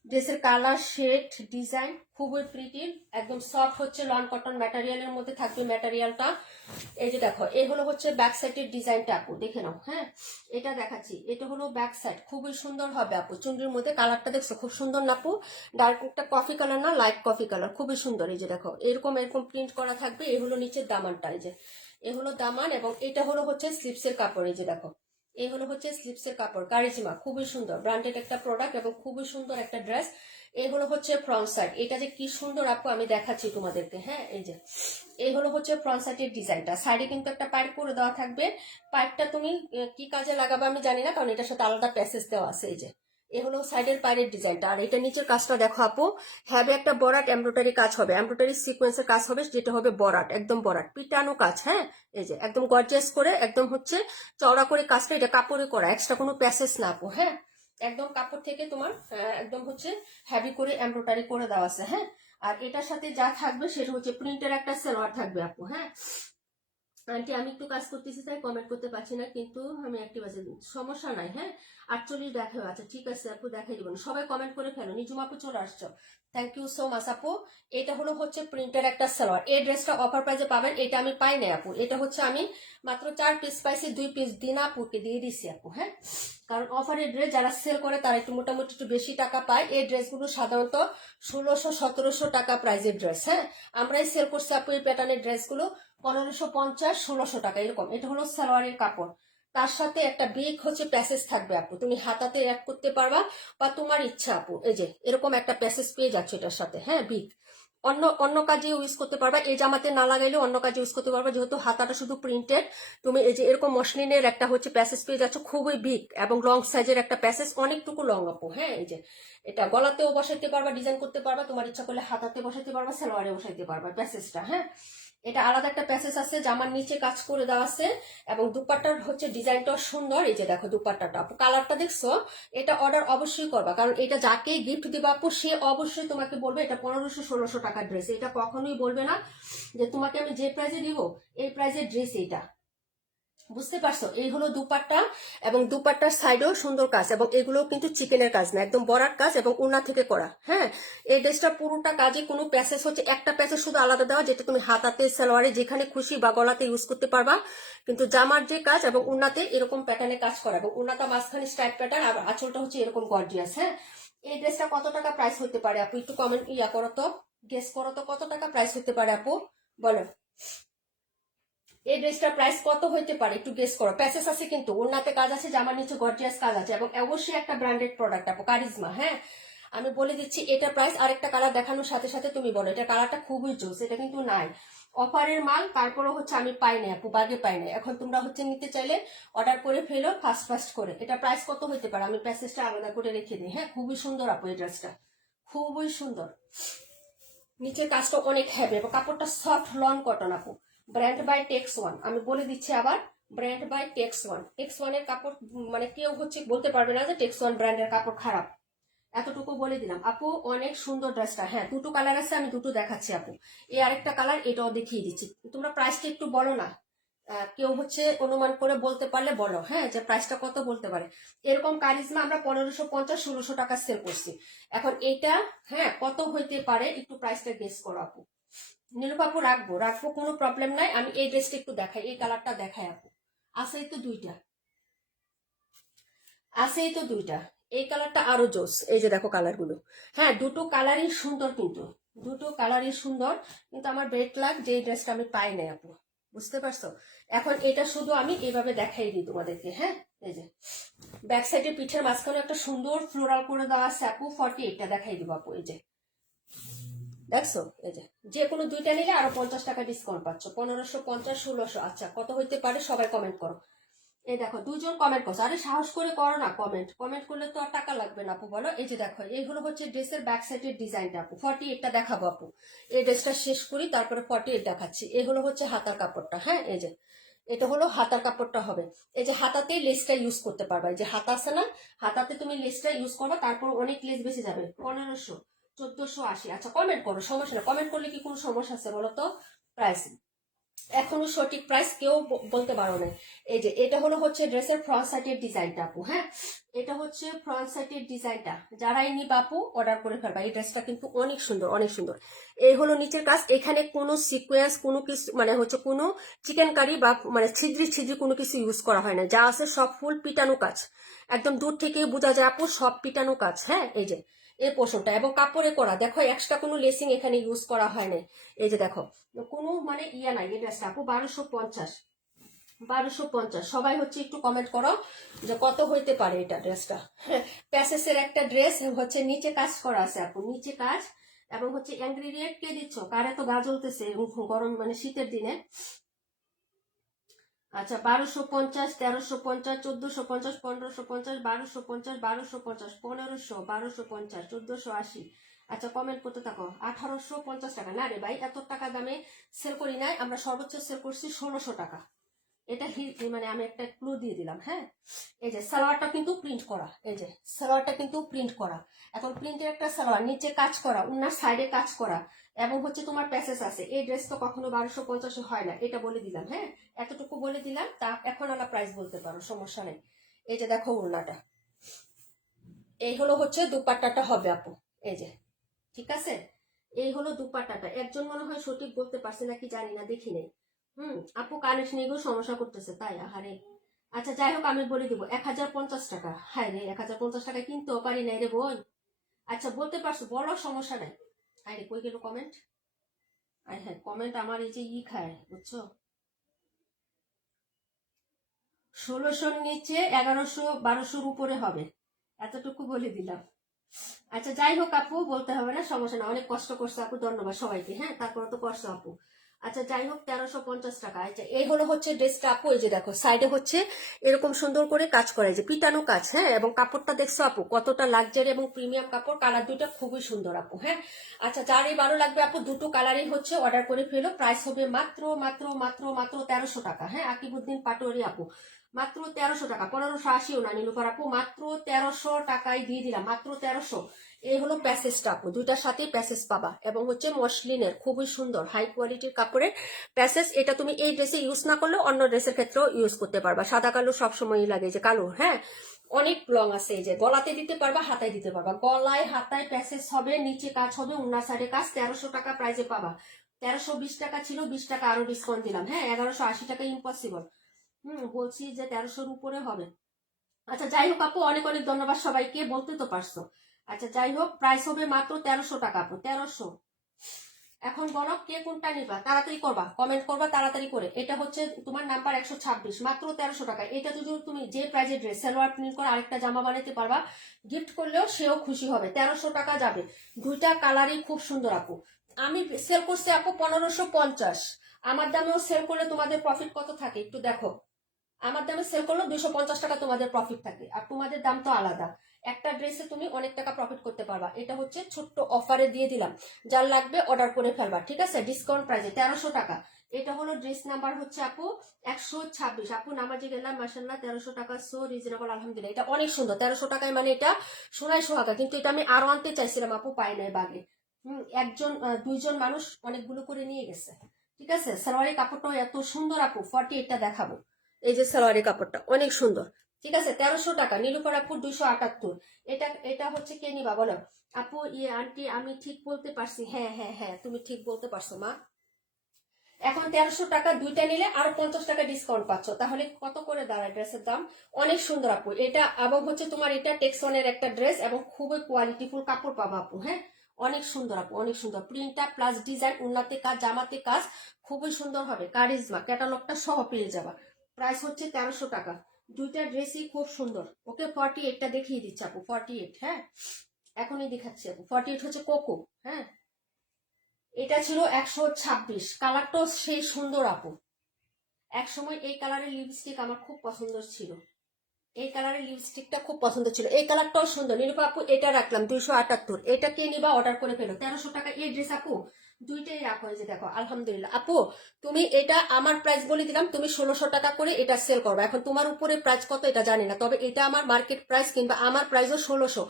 ড্রেসের কালার শেড ডিজাইন খুবই প্রিটি, একদম সফট হচ্ছে লন কটন ম্যাটেরিয়ালের মধ্যে থাকবে ম্যাটেরিয়ালটা। এই যে দেখো এই হলো হচ্ছে ব্যাক সাইডের ডিজাইনটা আপু, দেখে নাও। হ্যাঁ এটা দেখাচ্ছি, এটা হলো ব্যাক সাইড, খুবই সুন্দর হবে আপু। চুনরির মধ্যে কালারটা দেখছো খুব সুন্দর না আপু, ডার্ক একটা কফি কালার না, লাইট কফি কালার, খুবই সুন্দর। এই যে দেখো এরকম এরকম প্রিন্ট করা থাকবে। এই হলো নিচের দামানটা, এই যে এ হলো দামান, এবং এটা হলো হচ্ছে স্লিপসের কাপড়। এই যে দেখো এই হলো হচ্ছে স্লিপসের কাপড়, কারিজমা খুবই সুন্দর ব্র্যান্ডেড একটা প্রোডাক্ট এবং খুবই সুন্দর একটা ড্রেস। এই হলো হচ্ছে ফ্রন্ট সাইড, এটা যে কি সুন্দর আপু আমি দেখাচ্ছি তোমাদেরকে। হ্যাঁ এই যে এই হলো হচ্ছে ফ্রন্ট সাইডের ডিজাইনটা, সাইডে কিন্তু একটা পাইপ করে দেওয়া থাকবে। পাইপটা তুমি কি কাজে লাগাবে আমি জানি না, কারণ এটার সাথে আলাদা প্যাসেজ দেওয়া আছে। এই যে এ হলো সাইডের পাইরের ডিজাইনটা, আর এটা নিচের কাজটা দেখো আপু, হ্যাভে একটা বরাট এমব্রয়ডারি কাজ হবে, এমব্রয়ডারি সিকোয়েন্সের কাজ হবে, যেটা হবে বরাট, একদম বরাট পিটানো কাজ। হ্যাঁ এই যে একদম গর্জিয়াস করে, একদম হচ্ছে চওড়া করে কাজটা, এটা কাপড়ে করা, এক্সট্রা কোনো প্যাসেজ না আপু। হ্যাঁ একদম কাপড় থেকে তোমার একদম হচ্ছে হ্যাভি করে এমব্রয়ডারি করে দেওয়া আছে। হ্যাঁ আর এটার সাথে যা থাকবে সেটা হচ্ছে প্রিন্টের একটা সালোয়ার থাকবে আপু। হ্যাঁ আন্টি আমি একটু কাজ করতেছি তাই কমেন্ট করতে পারছি না, কিন্তু আমি অ্যাক্টিভ আছি, সমস্যা নাই। হ্যাঁ 48 দেখা আচ্ছা ঠিক আছে আপু, দেখাই দিব, সবাই কমেন্ট করে ফেলো। নিজুম আপু চলে আসছো, থ্যাংক ইউ সো মাচ আপু। এটা হলো হচ্ছে প্রিন্টের একটা সালোয়ার, এই ড্রেসটা অফার প্রাইসে পাবেন, এটা আমি পাই নাই আপু, এটা হচ্ছে আমি মাত্র 4 পিস পাইছি, 2 পিস দিন আপুকে দিয়ে দিছি আপু। হ্যাঁ কারণ অফারের ড্রেস যারা সেল করে তারা একটু মোটামুটি একটু বেশি টাকা পায়। এই ড্রেসগুলো সাধারণত 1600-1700 টাকা প্রাইসের ড্রেস। হ্যাঁ আমরাই সেল করছি আপু এই প্যাটার্নের ড্রেসগুলো 1550-1600 টাকা এরকম। এটা হলো সালোয়ারের কাপড়, তার সাথে একটা বিগ হচ্ছে প্যাসেজ থাকবে আপু, তুমি হাতাতে অ্যাড করতে পারবা বা তোমার ইচ্ছা আপু। এই যে এরকম একটা প্যাসেজ পেয়ে যাচ্ছে এটার সাথে। হ্যাঁ বিগ অন্য অন্য কাজে ইউজ করতে পারবা, এই জামাতে না লাগাইলে অন্য কাজে ইউজ করতে পারবা, যেহেতু হাতাটা শুধু প্রিন্টেড। তুমি এই যে এরকম মসলিনের একটা হচ্ছে প্যাসেজ পেয়ে যাচ্ছ, খুবই বিগ এবং লং সাইজের একটা প্যাসেজ, অনেকটুকু লং আপু। হ্যাঁ এই যে এটা গলাতেও বসাইতে পারবা, ডিজাইন করতে পারবা, তোমার ইচ্ছা করলে হাতাতে বসাইতে পারবা, সালোয়ারে বসাইতে পারবা প্যাসেজটা। হ্যাঁ এটা আলাদা একটা প্যাসেজ আছে, জামার নিচে কাজ করে দেওয়া আছে, এবং দুপাট্টার হচ্ছে ডিজাইনটাও সুন্দর। এই যে দেখো দুপাট্টাটা আপু, কালারটা দেখছো, এটা অর্ডার অবশ্যই করবা, কারণ এটা যাকে গিফট দিবা আপু সে অবশ্যই তোমাকে বলবে এটা 1500-1600 টাকার ড্রেস, এটা কখনোই বলবে না যে তোমাকে আমি যে প্রাইজে দিব এই প্রাইজের ড্রেস এইটা। বুঝতে পারছো? এই হলো দুপাট্টা, এবং দুপাট্টার সাইডেও সুন্দর কাজ, এবং এগুলো কিন্তু চিকেনের কাজ না, একদম বড়ার কাজ এবং ওড়না থেকে করা। হ্যাঁ, এই ড্রেসটা পুরোটা কাজে কোনো প্যাসেজ হচ্ছে, একটা প্যাসেজ শুধু আলাদা দেওয়া, যেটা তুমি হাতাতে সালোয়ারে যেখানে খুশি বা গলাতে ইউজ করতে পারবা। কিন্তু জামার যে কাজ এবং ওড়নাতে এরকম প্যাটার্নে কাজ করা, এবং ওড়নাটা মাঝখানে স্ট্রাইপ প্যাটার্ন, আর আঁচলটা হচ্ছে এরকম গর্জিয়াস। হ্যাঁ, এই ড্রেসটা কত টাকা প্রাইস হতে পারে আপু? একটু কমেন্ট করো তো, গেস করো তো কত টাকা প্রাইস হতে পারে আপু, বলো। এই ড্রেসটার প্রাইস কত হইতে পারে একটু গেস করো। প্যাসেস আছে কিন্তু, ওড়নাতে কাজ আছে, জামার নিচে গর্জিয়াস কাজ আছে, এবং অবশ্যই একটা ব্র্যান্ডেড প্রোডাক্ট আপু, কারিজমা। হ্যাঁ, আমি বলে দিচ্ছি এটা প্রাইস। আরেকটা কালার দেখানোর সাথে সাথে তুমি বলো, এটা কালারটা খুবই জোস, এটা কিন্তু নাই, অফারের মাল, তারপরে হচ্ছে আমি পাই নাই আপু, বাগে পাই নাই। এখন তোমরা হচ্ছে নিতে চাইলে অর্ডার করে ফেলো ফাস্ট ফাস্ট করে। এটা প্রাইস কত হইতে পারে আমি প্যাসেজটা আলাদা করে রেখে দিই। হ্যাঁ, খুবই সুন্দর আপু এই ড্রেসটা, খুবই সুন্দর। নিচের কাজটা অনেক হ্যাভি এবং কাপড়টা সফট লন কটন আপু, ব্র্যান্ড বাই টেক্স ওয়ান। আমি বলে দিচ্ছি আবার, brand by Tex One. Tex ওয়ানের কাপড় মানে কেউ হচ্ছে বলতে পারবে না যে টেক্স ওয়ান ব্র্যান্ডের কাপড় খারাপ, এতটুকু বলে দিলাম আপু। অনেক সুন্দর ড্রেসটা। হ্যাঁ, দুটো কালার আছে, আমি দুটো দেখাচ্ছি আপু। এই আরেকটা কালার, এটাও দেখিয়ে দিচ্ছি। তোমরা প্রাইসটা একটু বলো না, কেউ হচ্ছে অনুমান করে বলতে পারলে বলো, হ্যাঁ, যে প্রাইসটা কত বলতে পারে। এরকম কারিজমা আমরা 1550 1600 টাকা সেল করছি। এখন এটা, হ্যাঁ, কত হইতে পারে একটু প্রাইসটা গেস করো আপু। নীলুপাপু রাখবো রাখবো, কোনো প্রবলেম নাই। আমি এই ড্রেসটা একটু দেখাই, এই কালারটা দেখাই আপু। আছেই তো দুইটা, আছেই তো দুইটা। এই কালারটা আরো জোস, এই যে দেখো কালারগুলো। হ্যাঁ, দুটো কালারই সুন্দর, কিন্তু দুটো কালারই সুন্দর, কিন্তু আমার বেড লাগ যে এই ড্রেসটা আমি পাই নাই আপু, বুঝতে পারছো? এখন এটা শুধু আমি এইভাবে দেখাই দিই তোমাদেরকে। হ্যাঁ, এই যে ব্যাক সাইডে পিঠের মাঝখানে একটা সুন্দর ফ্লোরাল করে দেওয়া আছে আপু, 48টা দেখাই দিব আপু। এই যে দেখছো, এই যে যে কোনো দুইটা নিলে আরো 50 টাকা ডিসকাউন্ট পাচ্ছ, 1550 1600। আচ্ছা, কত হইতে পারে সবাই কমেন্ট করো। এই দেখো দুইজন কমেন্ট করছো, আরে সাহস করে করো না কমেন্ট, কমেন্ট করলে তো আর টাকা লাগবে না আপু, বলো। এই যে দেখো, এইগুলো হচ্ছে ড্রেসের ব্যাক সাইডের ডিজাইনটা আপু, 48টা দেখাবো আপু। এই ড্রেসটা শেষ করি, তারপরে 48 দেখাচ্ছি। এগুলো হচ্ছে হাতার কাপড়টা। হ্যাঁ, এই যে এটা হলো হাতার কাপড়টা হবে। এই যে হাতাতে লেসটা ইউজ করতে পারবা, এই যে হাতা আছে না, হাতাতে তুমি লেসটা ইউজ করবা, তারপর অনেক লেস বেঁচে যাবে। 1500 1480। আচ্ছা, কমেন্ট করো, সমস্যা না, কমেন্ট করলে কি কোনো সমস্যা আছে বলো তো? প্রাইস এখনো সঠিক প্রাইস কেউ বলতে পারো না। এই যে এটা হলো হচ্ছে ড্রেসের ফ্রন্ট সাইডের ডিজাইনটা আপু। হ্যাঁ, এটা হচ্ছে ফ্রন্ট সাইডের ডিজাইনটা, যারাই নিবা আপু অর্ডার করে ফেলবা। এই ড্রেসটা কিন্তু অনেক সুন্দর, অনেক সুন্দর। এই হলো নিচের কাজ, এখানে কোনো সিকোয়েন্স কোনো কিছু মানে হচ্ছে কোনো চিকেন কারি বা মানে ছিদ্রি ছিদ্রি কোনো কিছু ইউজ করা হয় না, যা আছে সব ফুল পিটানো কাজ, একদম দূর থেকে বোঝা যায় আপু সব পিটানো কাজ। হ্যাঁ, এই যে এই পোর্শনটা এবং কাপড়ে করা, দেখো এক্সট্রা কোনো লেসিং এখানে ইউজ করা হয় না। এই যে দেখো কোনো মানে ইয়া নাই। এই ড্রেসটা আপু 1250, 1250। সবাই হচ্ছে একটু কমেন্ট করো যে কত হইতে পারে এটা ড্রেসটা। প্যাসেসের একটা ড্রেস হচ্ছে নিচে কাজ করা আছে আপু, নিচে কাজ, এবং হচ্ছে অ্যাংরি রেট কে দিচ্ছ, কারে তো গা জ্বলতেছে গরম মানে শীতের দিনে। আচ্ছা, 1250, 1350, 1450, 1550, 1250, 1250, 1500, 1250, 1480। আচ্ছা, কমেন্ট করতে থাকো। 1850 টাকা না রে ভাই, এত টাকা দামে সেল করি নাই আমরা, সর্বোচ্চ সেল করছি 1600 টাকা। এটা মানে আমি একটা ক্লু দিয়ে দিলাম। হ্যাঁ, এই যে সালোয়ারটা কিন্তু প্রিন্ট করা, এই যে সালোয়ারটা কিন্তু প্রিন্ট করা। এখন প্রিন্টের একটা সালোয়ার, নিচে কাজ করা, উনার সাইডে কাজ করা, এবং হচ্ছে তোমার প্যাসেজ আছে। এই ড্রেস তো কখনো 1250 হয় না, এটা বলে দিলাম। হ্যাঁ, এতটুকু বলে দিলাম, তা এখন আমরা প্রাইস বলতে পারো, সমস্যা নেই। এই যে দেখো উড়নাটা, এই হলো হচ্ছে দুপাট্টাটা হবে আপু। এই যে ঠিক আছে, এই হলো দুপাট্টাটা। একজন মনে হয় সঠিক বলতে পারছে নাকি জানি না, দেখি নেই। আপু কানেকশন এগুলো সমস্যা করতেছে তাই, আহারে। আচ্ছা, যাই হোক আমি বলে দিব 1050 টাকা। হায় রে, 1050 টাকা কিনতেও পারি নাই রে বোন। আচ্ছা, বলতে পারছো বলো, সমস্যা নাই। আরে কই গেল কমেন্ট? আরে হ্যাঁ, কমেন্ট আমার এই যে খায়, বুঝছো? 1600 নিচে, 1100 1200 উপরে হবে, এতটুকু বলে দিলাম। আচ্ছা, যাই হোক আপু, বলতে হবে না, সমস্যা না, অনেক কষ্ট করছে আপু, ধন্যবাদ সবাইকে। হ্যাঁ, তারপরে তো করছো আপু। আচ্ছা, যাই হোক 1350 টাকা। আচ্ছা, এই হলো হচ্ছে ড্রেসটা আপু। এই যে দেখো সাইডে হচ্ছে এরকম সুন্দর করে কাজ করা, যে পিটানো কাজ। হ্যাঁ, এবং কাপড়টা দেখছো আপু কতটা লাক্সারি এবং প্রিমিয়াম কাপড়, কালার দুইটা খুবই সুন্দর আপু। হ্যাঁ, আচ্ছা, যারই ভালো লাগবে আপু দুটো কালারই হচ্ছে অর্ডার করে ফেলো। প্রাইস হবে মাত্র মাত্র মাত্র মাত্র 1300 টাকা। হ্যাঁ, আকিবুদ্দিন পাটোয়ারি আপু, মাত্র 1300 টাকা, 1580ও না নীলুফার আপু, মাত্র 1300 টাকায় দিয়ে দিলাম, মাত্র 1300। এই হলো প্যাসেজটা আপু, দুইটার সাথেই প্যাসেজ পাবা এবং হচ্ছে মসলিনের খুবই সুন্দর হাই কোয়ালিটির কাপড়ের প্যাসেজ। এটা তুমি এই ড্রেসে ইউজ না করলেও অন্য ড্রেসের ক্ষেত্রেও ইউজ করতে পারবা। সাদা কালো সবসময়ই লাগে, যে কালো, হ্যাঁ অনেক লং আছে, এই যে গলাতে দিতে পারবা, হাতায় দিতে পারবা, গলায় হাতায় প্যাসেজ হবে, নিচে কাজ হবে, উন্না সাইডে কাজ। 1300 টাকা প্রাইজে পাবা। 1320 টাকা ছিল, 20 টাকা আরো ডিসকাউন্ট দিলাম, হ্যাঁ 1180 টাকা ইম্পসিবল। বলছি যে 1300-র উপরে হবে। আচ্ছা যাই হোক আপু, অনেক অনেক ধন্যবাদ সবাইকে, বলতে তো পারছো। আচ্ছা যাই হোক, প্রাইস হবে মাত্র 1300 টাকা আপু, 1300। এখন বলো কে কোনটা নিবা, তাড়াতাড়ি করবা, কমেন্ট করবা তাড়াতাড়ি করে। এটা হচ্ছে তোমার নাম্বার 126, মাত্র 1300 টাকা। এটা যদি তুমি যে প্রাইজে ড্রেস সালোয়ার প্রিন্ট করে আরেকটা জামা বানাতে পারবা, গিফট করলেও সেও খুশি হবে। 1300 টাকা যাবে, দুইটা কালারই খুব সুন্দর আপু। আমি সেল করছি আপু 1550, আমার দামেও সেল করলে তোমাদের প্রফিট কত থাকে একটু দেখো। আমার দামে সেল করলো 250 টাকা তোমাদের প্রফিট থাকে, আর তোমাদের দাম তো আলাদা। একটা ড্রেসে তুমি অনেক টাকা প্রফিট করতে পারবা। এটা হচ্ছে ছোট্ট অফারে দিয়ে দিলাম, যার লাগবে অর্ডার করে ফেলবা, ঠিক আছে, ডিসকাউন্ট প্রাইসে 1300 টাকা। এটা হলো ড্রেস নাম্বার হচ্ছে আপু 126। আপু নামাজে গেলাম মাশাআল্লাহ, 1300 টাকা সো রিজনেবল, আলহামদুলিল্লাহ। এটা অনেক সুন্দর, 1300 টাকায়, মানে এটা সোনায় সোহাগা। কিন্তু এটা আমি আরো আনতে চাইছিলাম আপু, পাই নাই বাগে। একজন দুইজন মানুষ অনেকগুলো করে নিয়ে গেছে, ঠিক আছে। সালোয়ারের কাপড়টাও এত সুন্দর আপু, 48টা দেখাবো। এই যে সালোয়ারের কাপড়টা অনেক সুন্দর, ঠিক আছে। 1300 টাকা, নীলুফার আপু 278। এটা এটা হচ্ছে কে নিবা বলো আপু? ইয়ে আন্টি আমি ঠিক বলতে পারছি, হ্যাঁ হ্যাঁ হ্যাঁ তুমি ঠিক বলতে পারছো মা। এখন 1300 টাকা দুইটা নিলে আরো 50 টাকা ডিসকাউন্ট পাচ্ছ, তাহলে কত করে দাঁড়ায় ড্রেসের দাম। অনেক সুন্দর আপু এটা, এবং হচ্ছে তোমার এটা টেক্সনের একটা ড্রেস এবং খুবই কোয়ালিটিফুল কাপড় পাবা আপু, হ্যাঁ অনেক সুন্দর আপু, অনেক সুন্দর। প্রিন্টটা প্লাস ডিজাইন, উন্নাতে কাজ, জামাতে কাজ খুবই সুন্দর হবে, কারিজমা ক্যাটালগটা সহ পেয়ে যাবা। প্রাইস হচ্ছে 1300 টাকা, দুইটা ড্রেসই খুব সুন্দর। ওকে 48টা দেখিয়ে দিচ্ছে আপু, 48, হ্যাঁ এখনই দেখাচ্ছি আপু। 48 হচ্ছে কোকো, হ্যাঁ এটা ছিল 126, কালারটাও সেই সুন্দর আপু। এক সময় এই কালারের লিপস্টিক আমার খুব পছন্দ ছিল, এই কালারের লিপস্টিকটা খুব পছন্দ ছিল। এই কালারটাও সুন্দর নীলুফা আপু, এটা রাখলাম 278। এটা কে নিবা অর্ডার করে ফেলো, 1300 টাকা এই ড্রেস আপু, দুইটাই রাখো। এই যে দেখো আলহামদুলিল্লাহ আপু, তুমি এটা আমার প্রাইস বলে দিলাম, তুমি 1600 টাকা করে এটা সেল করবে। এখন তোমার উপরে প্রাইস কত এটা জানি না, তবে এটা আমার মার্কেট প্রাইস, কিংবা আমার প্রাইসও 1600।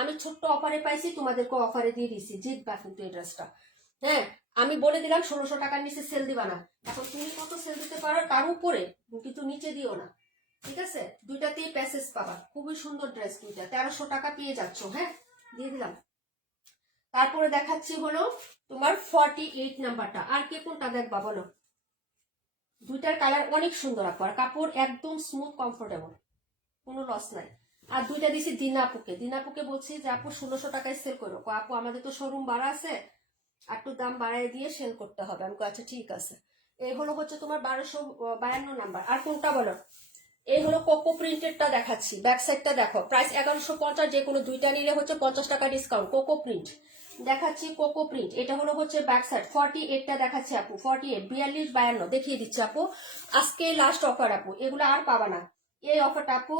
আমি ছোট্ট অফারে পাইছি, তোমাদেরকে অফারে দিয়ে দিচ্ছি, জিতবা কিন্তু এই ড্রেসটা। হ্যাঁ আমি বলে দিলাম 1600 টাকার নিচে সেল দিবা না। এখন তুমি কত সেল দিতে পারো তার উপরে, কিন্তু নিচে দিও না, ঠিক আছে। দুইটাতেই প্যাসেজ পাবা, খুবই সুন্দর ড্রেস, দুইটা 1300 টাকা পেয়ে যাচ্ছ, হ্যাঁ দিয়ে দিলাম। তারপরে দেখাচ্ছি হলো তোমার 48 নাম্বারটা, আর কে কোনটা দেখবা বলো। দুইটার কালার অনেক সুন্দর আপু, আর কাপড় একদম স্মুথ কমফোর্টেবল, কোনো লস নাই। আর দুইটা দিছি দিনাপুকে, দিনাপুকে বলছি যে আপু 1600 টাকায় সেল করো। আপু আমাদের তো শোরুম বাড়া আছে, একটু দাম বাড়াই দিয়ে সেল করতে হবে। আমি আচ্ছা ঠিক আছে। এই হলো হচ্ছে তোমার 1252 নাম্বার। আর কোনটা বলো? এই হলো কোকো প্রিন্টেডটা দেখাচ্ছি, ব্যাক সাইডটা দেখো, প্রাইস 1150, যে কোনো দুইটা নিলে হচ্ছে 50 টাকা ডিসকাউন্ট। কোকো প্রিন্ট দেখাচ্ছি, কোকো প্রিন্ট, এটা হলো হচ্ছে ব্যাক সাইড। 48টা দেখাচ্ছি আপু, 48, 42, 52 দেখিয়ে দিচ্ছি আপু। আজকে লাস্ট অফার আপু, এগুলো আর পাবা না। এই অফারটা আপু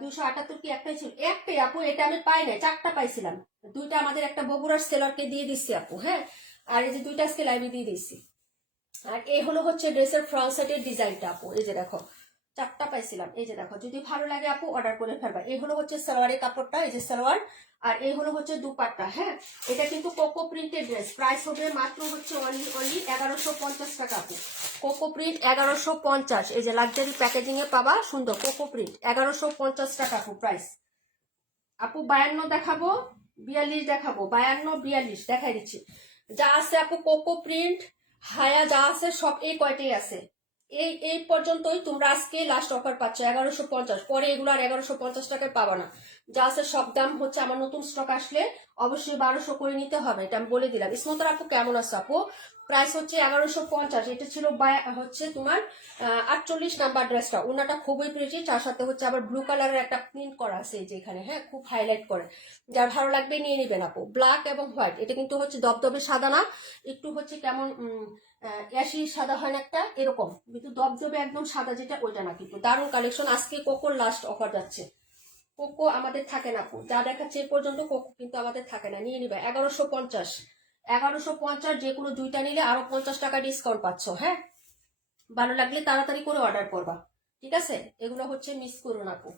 278 কি একটাই ছিল? একটাই আপু, এটা আমি পাই নাই, চারটা পাইছিলাম। দুইটা আমাদের একটা বগুড়ার সেলারকে দিয়ে দিচ্ছি আপু, হ্যাঁ আর এই যে দুইটা আজকে লাইভে দিয়ে দিচ্ছি। আর এই হলো হচ্ছে ড্রেসের ফ্রন্ট সাইডের ডিজাইনটা আপু, এই যে দেখো চারটা পাইছিলাম। এই যে দেখো, যদি ভালো লাগে আপু অর্ডার করে ফেলবা। এই হলো হচ্ছে সালোয়ারের কাপড়টা, এই যে সালোয়ার, আর এই হলো হচ্ছে দুপাট্টা, হ্যাঁ এটা কিন্তু কোকো প্রিন্টের ড্রেস। প্রাইস হবে মাত্র হচ্ছে অনলি 1150 টাকা আপু। কোকো প্রিন্ট 1150, এই যে লাক্সারি প্যাকেজিং এ পাবা, সুন্দর কোকো প্রিন্ট 1150 টাকা আপু প্রাইস। আপু 52 দেখাবো, 42 দেখাবো, 52, 42 দেখাই দিচ্ছি। যা আছে আপু কোকো প্রিন্ট হায়া যা আছে সব এই কয়টাই আছে। এই পর্যন্তই তোমরা আজকে লাস্ট অফার পাচ্ছ 1150, পরে এগুলো আর 1150 টাকায় পাবা না। যা আছে সব দাম হচ্ছে, আমার নতুন স্টক আসলে অবশ্যই 1200 করে নিতে হবে, এটা আমি বলে দিলাম। ইসমতার আপু কেমন আছে আপু? প্রাইস হচ্ছে 1150, এটা ছিল হচ্ছে তোমার 48 নাম্বার ড্রেসটা। ওনাটা খুবই প্রিটি, তার সাথে হচ্ছে আবার ব্লু কালারের একটা প্রিন্ট করা আছে এই যে এখানে, হ্যাঁ খুব হাইলাইট করে। যার ভালো লাগবে নিয়ে নিবেন আপু। ব্ল্যাক এবং হোয়াইট, এটা কিন্তু হচ্ছে দবদবে সাদা না, একটু হচ্ছে কেমন অ্যাশি সাদা হয় না একটা, এরকম কিন্তু দবদবে একদম সাদা যেটা ওইটা না। কিন্তু দারুণ কালেকশন, আজকে কোকোর লাস্ট অফার যাচ্ছে। কোকো আমাদের থাকে না আপু, যা দেখাচ্ছে এ পর্যন্ত কোকো কিন্তু আমাদের থাকে না, নিয়ে নিবে 1150। 1150, যে কোনো দুইটা নিলে আরো 50 টাকা ডিসকাউন্ট পাচ্ছ, হ্যাঁ ভালো লাগলে তাড়াতাড়ি করে অর্ডার করবা, ঠিক আছে, এগুলো হচ্ছে মিস করুন আপু।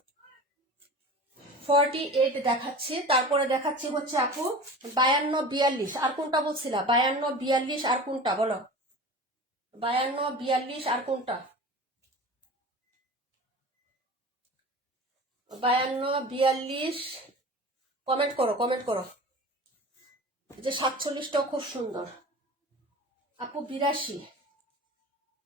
48 দেখাচ্ছি, তারপরে দেখাচ্ছি হচ্ছে আপু 52 42। আর কোনটা বলছিলা? 52 42 আর কোনটা বলো? 52 42 আর কোনটা? 52 42 কমেন্ট করো, কমেন্ট করো। যে 47টাও খুব সুন্দর আপু। 82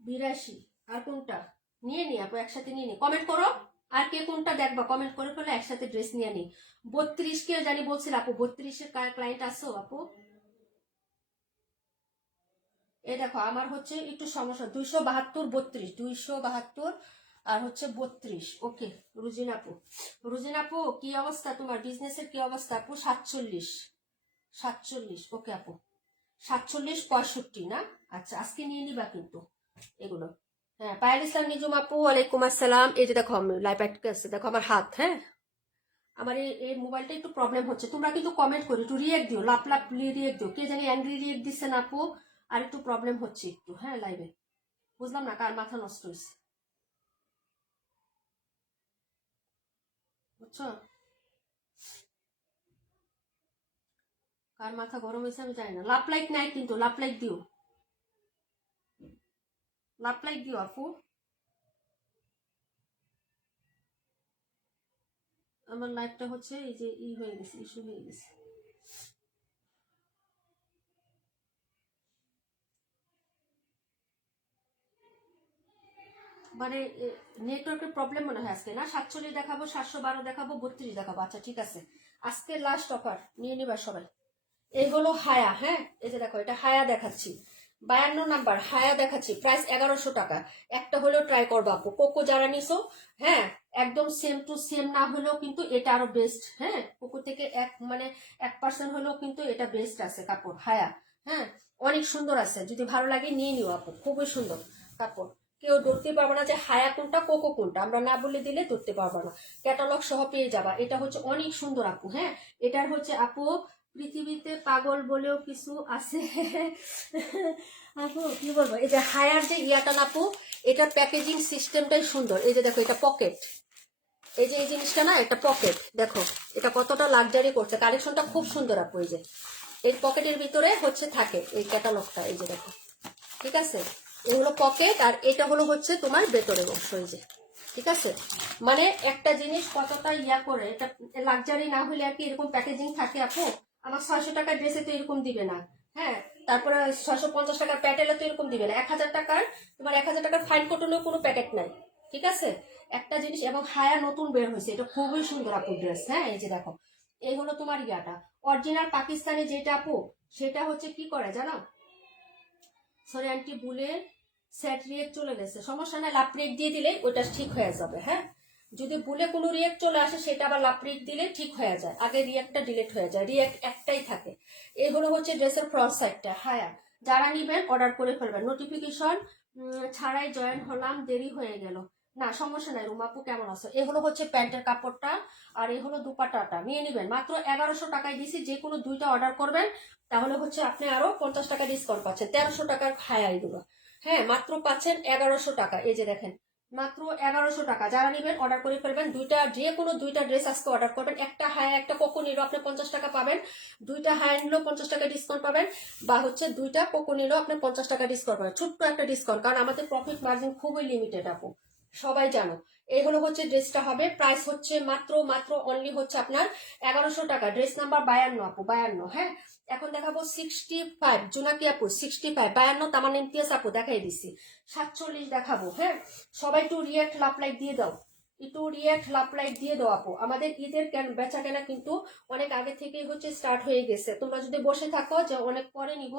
82 আর কোনটা? নিয়ে নি আপু, একসাথে নিয়ে নি, কমেন্ট করো। আর কে কোনটা দেখবা কমেন্ট করে ফেলে, একসাথে ড্রেস নিয়ে নি। 32 কে জানি বলছিল আপু, 32-এর ক্লায়েন্ট আসো আপু? এই দেখো আমার হচ্ছে একটু সমস্যা, 272 32, 272 আর হচ্ছে 32। ওকে রুজিন আপু, রুজিন আপু কি অবস্থা তোমার বিজনেসের, কি অবস্থা আপু? 47 47 ওকে আপু, 47 65 না? আচ্ছা আজকে নিয়ে নিবা কিন্তু এগুলো। হ্যাঁ পায়েল ইসলাম নিজুম আপু, ওয়ালাইকুম আসসালাম। এই যে দেখো আমি লাইভ অ্যাক্ট আছে, দেখো আমার হাত। হ্যাঁ আমার এই মোবাইলটা একটু প্রবলেম হচ্ছে, তোমরা কিন্তু কমেন্ট করো, একটু রিয়েক্ট দিও, লাপ লাপ রিয়েক্ট দিও। কে জানি অ্যাংরি রিয়েক্ট দিচ্ছে না আপু, আর একটু প্রবলেম হচ্ছে একটু। হ্যাঁ লাইভে বুঝলাম না কার মাথা নষ্ট হয়েছে, বুঝছো? কার মাথা গরম হয়েছে আমি জানি না। লাপ লাইক নাই কিন্তু, লাপ লাইক দিও, লাপ লাইক দিও আপু। আমার লাইফটা হচ্ছে এই যে হয়ে গেছে, ইস্যু হয়ে গেছে। মানে নেটওয়ার্কের প্রবলেম মনে হয় আজকে না। 47 দেখাবো, 712 দেখাবো, 32 দেখাবো। আচ্ছা ঠিক আছে, আজকে লাস্ট অফার নিয়ে নিবা সবাই। এই হলো হায়া। হ্যাঁ এই যে দেখো এটা হায়া দেখাচ্ছি, 52 নাম্বার হায়া দেখাচ্ছি, প্রাইস 1100 টাকা। একটা হলেও ট্রাই করবা আপু, কোকো যারা নিছো। হ্যাঁ একদম সেম টু সেম না হলেও কিন্তু এটা আরো বেস্ট। হ্যাঁ কোকো থেকে মানে 1% হলেও কিন্তু এটা বেস্ট আছে কাপড় হায়া। হ্যাঁ অনেক সুন্দর আছে, যদি ভালো লাগে নিয়ে নিও আপু, খুবই সুন্দর কাপড়। কেউ ধরতে পারবো না যে হায়া কোনটা কোকো কোনটা, আমরা না বলে দিলে ধরতে পারবো না। ক্যাটালগ সহ পেয়ে যাবা। এটা হচ্ছে অনেক সুন্দর আপু। হ্যাঁ এটার হচ্ছে আপু পৃথিবীতে পাগল বলেও কিছু আছে। আপু কি বলবো, এই যে হায়ার যে ইয়াটা আপু, এটার প্যাকেজিং সিস্টেমটাই সুন্দর। এই যে দেখো এটা পকেট, এই যে এই জিনিসটা না, এটা পকেট, দেখো এটা কতটা লাক্সারি করছে, কালেকশনটা খুব সুন্দর আপু। এই যে এই পকেটের ভিতরে হচ্ছে থাকে এই ক্যাটালগটা, এই যে দেখো। ঠিক আছে এগুলো পকেট, আর এটা হলো হচ্ছে তোমার ভেতরের অংশ। এই যে ঠিক আছে, মানে একটা জিনিস কতটা ইয়া করে, এটা লাক্সারি না হলে আর কি এরকম প্যাকেজিং থাকে আপু? আমার 600 টাকার ড্রেসে তো এরকম দিবে না। হ্যাঁ তারপরে 650 টাকার প্যাটেলে তো এরকম দিবে না। 1000 টাকার, তোমার 1000 টাকার ফাইন কটনেও কোনো প্যাকেট নাই। ঠিক আছে একটা জিনিস, এবং হায়া নতুন বের হয়েছে, এটা খুবই সুন্দর আপু ড্রেস। হ্যাঁ এই যে দেখো এই হলো তোমার ইয়াটা অরিজিনাল পাকিস্তানি যেটা আপু, সেটা হচ্ছে কি করে জানো? সরি আন্টি ভুলে সেট রিয়েক্ট চলে গেছে, সমস্যা নাই, লাভ রিয়েক্ট দিয়ে দিলে ওইটা ঠিক হয়ে যাবে। হ্যাঁ যদি ভুলে কোনো রিয়েক্ট চলে আসে সেটা আবার লাভ রিয়েক্ট দিলে ঠিক হয়ে যায়, আগে রিয়েক্টটা ডিলিট হয়ে যায়, রিয়েক্ট একটাই থাকে। এই হলো হচ্ছে ড্রেসের ফ্রন্ট সাইডটা। হ্যাঁ যারা নিবেন অর্ডার করে ফেলবেন। নোটিফিকেশন ছাড়াই জয়েন হলাম, দেরি হয়ে গেল। না সমস্যা নাই রুমাপু, কেমন আছো? এ হলো হচ্ছে প্যান্টের কাপড়টা, আর এই হলো দুপাটাটা নিয়ে নিবেন। মাত্র 1100 টাকায় দিছি, যে কোনো দুইটা অর্ডার করবেন তাহলে হচ্ছে আপনি আরো 50 টাকা ডিসকাউন্ট পাচ্ছেন, 1300 টাকার হায়া এগুলো। হ্যাঁ মাত্র পাচ্ছেন 1100 টাকা। এই যে দেখেন মাত্র 1100 টাকা। যারা নেবেন অর্ডার করে ফেলবেন, দুইটা যে কোনো দুইটা ড্রেস আজকে অর্ডার করবেন। একটা হায়া একটা কোকো নিলেও আপনি 50 টাকা পাবেন, দুইটা হায়া নিলেও 50 টাকা ডিসকাউন্ট পাবেন, বা হচ্ছে দুইটা কোকো নিলেও আপনি 50 টাকা ডিসকাউন্ট পাবেন, ছোট্ট একটা ডিসকাউন্ট, কারণ আমাদের প্রফিট মার্জিন খুবই লিমিটেড আপু, সবাই জানো। এই হলো হচ্ছে ড্রেসটা হবে, প্রাইস হচ্ছে মাত্র মাত্র অনলি হচ্ছে আপনার 1100 টাকা। ড্রেস নাম্বার 52 আপু, 52। হ্যাঁ এখন দেখাবো 65 জোনাকি আপু, 65 52 তামান ইমতিয়াজ আপু দেখাই দিছি। 47 দেখাবো। হ্যাঁ সবাই একটু রিয়েক্ট লাভ লাইক দিয়ে দাও, একটু রিয়েক্ট লাভ লাইক দিয়ে দাও আপু। আমাদের ঈদের বেচা কেনা কিন্তু অনেক আগে থেকেই হচ্ছে স্টার্ট হয়ে গেছে, তোমরা যদি বসে থাকো যে অনেক পরে নিব,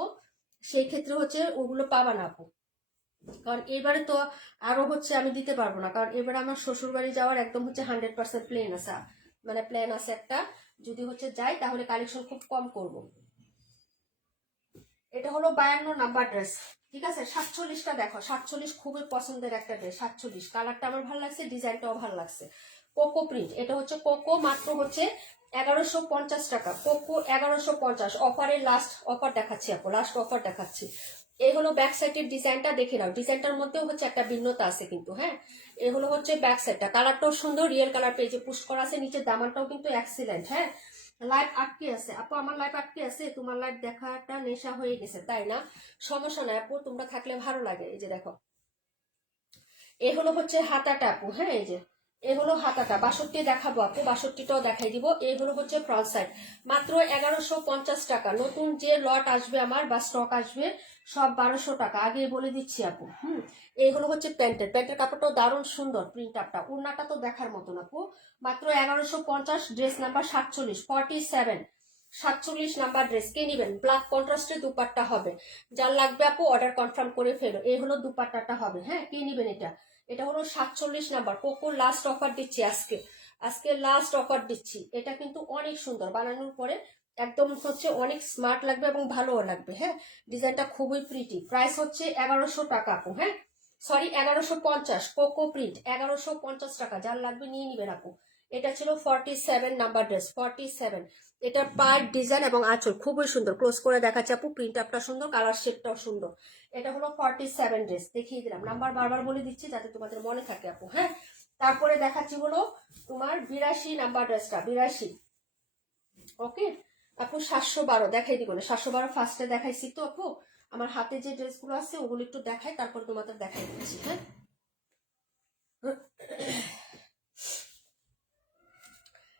সেই ক্ষেত্রে হচ্ছে ওগুলো পাবা না আপু। কারণ এবারে তো আরো হচ্ছে আমি দিতে পারবো না, কারণ এবারে আমার শ্বশুর বাড়ি যাওয়ার একদম হচ্ছে 100% প্লেন আছে, মানে প্ল্যান আছে একটা, যদি হচ্ছে যাই তাহলে কালেকশন খুব কম করব। এটা হলো 52 নাম্বার ড্রেস। ঠিক আছে 47টা দেখো, 47 খুবই পছন্দের একটা ড্রেস। 47 কালারটা আমার ভালো লাগছে, ডিজাইনটাও ভালো লাগছে। কোকো প্রিন্ট, এটা হচ্ছে কোকো, মাত্র হচ্ছে 1150 টাকা। কোকো 1150, অফারের লাস্ট অফার দেখাচ্ছি আপু, লাস্ট অফার দেখাচ্ছি। এই হলো ব্যাক সাইডের ডিজাইনটা, দেখে নাও। ডিজাইনটার মধ্যেও হচ্ছে একটা ভিন্নতা আছে কিন্তু, হ্যাঁ। এই হলো হচ্ছে ব্যাক সাইডটা, কালারটাও সুন্দর, রিয়েল কালার পেজে পুশ করা আছে, নিচের দামানটাও কিন্তু এক্সিলেন্ট, হ্যাঁ। লাইভ আটকে আছে আপু, আমার লাইভ আটকে আছে, তোমার লাইভ দেখাটা নেশা হয়ে গেছে তাই না? সমস্যা নাই আপু, তোমরা থাকলে ভালো লাগে। এই যে দেখো, এ হলো হচ্ছে হাতাটা আপু, হ্যাঁ। এই যে এ হলো হাতাটা, 62 দেখাবো আপু, 62টাও দেখাই দিব। এই হলো হচ্ছে ফ্রন্ট সাইড, মাত্র 1150 টাকা। নতুন যে লট আসবে আমার বা স্টক আসবে সব 1200 টাকা, আগে বলে দিচ্ছি আপু। এই হলো হচ্ছে প্যান্টের কাপড়টাও দারুণ সুন্দর, প্রিন্ট আপটা, ওড়নাটা তো দেখার মতন আপু। মাত্র 1150, ড্রেস নাম্বার 47, 47 নাম্বার ড্রেস। কে নিবেন? ব্ল্যাক কন্ট্রাস্টের দুপাট্টা হবে, যার লাগবে আপু অর্ডার কনফার্ম করে ফেলো। এই হলো দুপাট্টাটা হবে, হ্যাঁ। কে নিবেন এটা? এটা হলো 47 নাম্বার। কোকো লাস্ট অফার দিচ্ছি আজকে লাস্ট অফার দিচ্ছি। এটা কিন্তু অনেক সুন্দর, বানানোর পরে একদম হচ্ছে অনেক স্মার্ট লাগবে এবং ভালোও লাগবে, হ্যাঁ। ডিজাইনটা খুবই প্রিটি। প্রাইস হচ্ছে 1100 টাকা আপু, হ্যাঁ। সরি 1150, কোকো প্রিন্ট 1150 টাকা, যার লাগবে নিয়ে নিবেন আপু। এটা ছিল 47 নাম্বার ড্রেস, 47। এটা পার ডিজাইন এবং আঁচল খুবই সুন্দর, ক্লোজ করে দেখাচ্ছে আপু। প্রিন্ট আপটা সুন্দর, কালার শেডটাও সুন্দর। এটা হলো 47 ড্রেস, দেখিয়ে দিলাম, নাম্বার বারবার বলে দিচ্ছি যাতে তোমাদের মনে থাকে আপু, হ্যাঁ। তারপরে দেখাচ্ছি হলো তোমার 82 নাম্বার ড্রেসটা, 82। ওকে আপু, 712 দেখাই দিব না, 712 ফার্স্টে দেখাইছি তো আপু। আমার হাতে যে ড্রেসগুলো আছে ওগুলো একটু দেখাই, তারপর তোমাদের দেখাই দিচ্ছি, হ্যাঁ।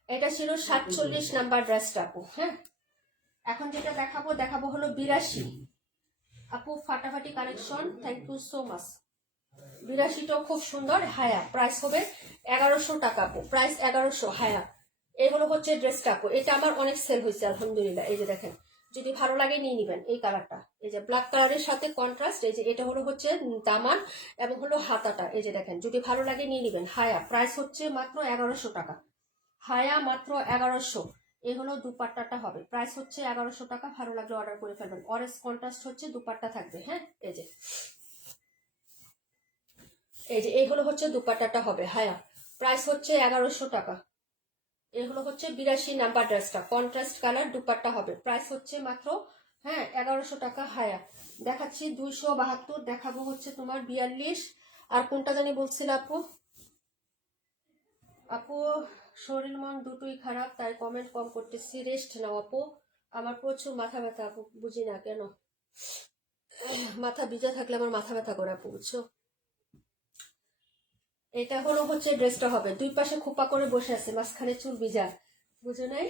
এটা ছিল 47 নাম্বার ড্রেসটা আপু, হ্যাঁ। এখন যেটা দেখাবো হলো 82 আপু, ফাটাফাটি collection, thank you so much. 82টাও খুব সুন্দর, হায়া। প্রাইস হবে 1100 টাকা আপু, প্রাইস 1100, হায়া। এগুলো হচ্ছে ড্রেসটা আপু, এটা আমার অনেক সেল হয়েছে আলহামদুলিল্লাহ। এই যে দেখেন, যদি ভালো লাগে নিয়ে নিবেন এই কালারটা। এই যে ব্ল্যাক কালারের সাথে কন্ট্রাস্ট, এই যে এটা হলো হচ্ছে দামান এবং হলো হাতাটা। এই যে দেখেন, যদি ভালো লাগে নিয়ে নিবেন, হায়া। প্রাইস হচ্ছে মাত্র 1100 টাকা, হায়া, মাত্র 1100। এই হলো দুপাট্টাটা হবে, প্রাইস হচ্ছে 1100 টাকা। ভালো লাগলে অর্ডার করে ফেলবেন। অরেঞ্জ কন্ট্রাস্ট হচ্ছে দুপাট্টা থাকবে, হ্যাঁ। এই হলো হচ্ছে দুপাট্টাটা হবে, হায়া। প্রাইস হচ্ছে 1100 টাকা। এই হলো হচ্ছে 82 নাম্বার ড্রেসটা, কন্ট্রাস্ট কালার দুপাট্টা হবে, প্রাইস হচ্ছে মাত্র, হ্যাঁ, 1100 টাকা, হায়া। দেখাচ্ছি 272, দেখাবো হচ্ছে তোমার 42। আর কোনটা জানি বলছিল আপু? আপু শরীর মন দুটোই খারাপ, তাই কমেন্ট কম করতেছি, রেস্ট নাও আপু। আমার প্রচুর মাথা ব্যথা আপু, বুঝি না কেন, মাথা ভিজা থাকলে আমার মাথা ব্যথা করে আপু, বুঝছো। এটা হলো হচ্ছে ড্রেসটা হবে, দুই পাশে খোপা করে বসে আছে, মাঝখানে চুল ভিজা, বুঝো নাই?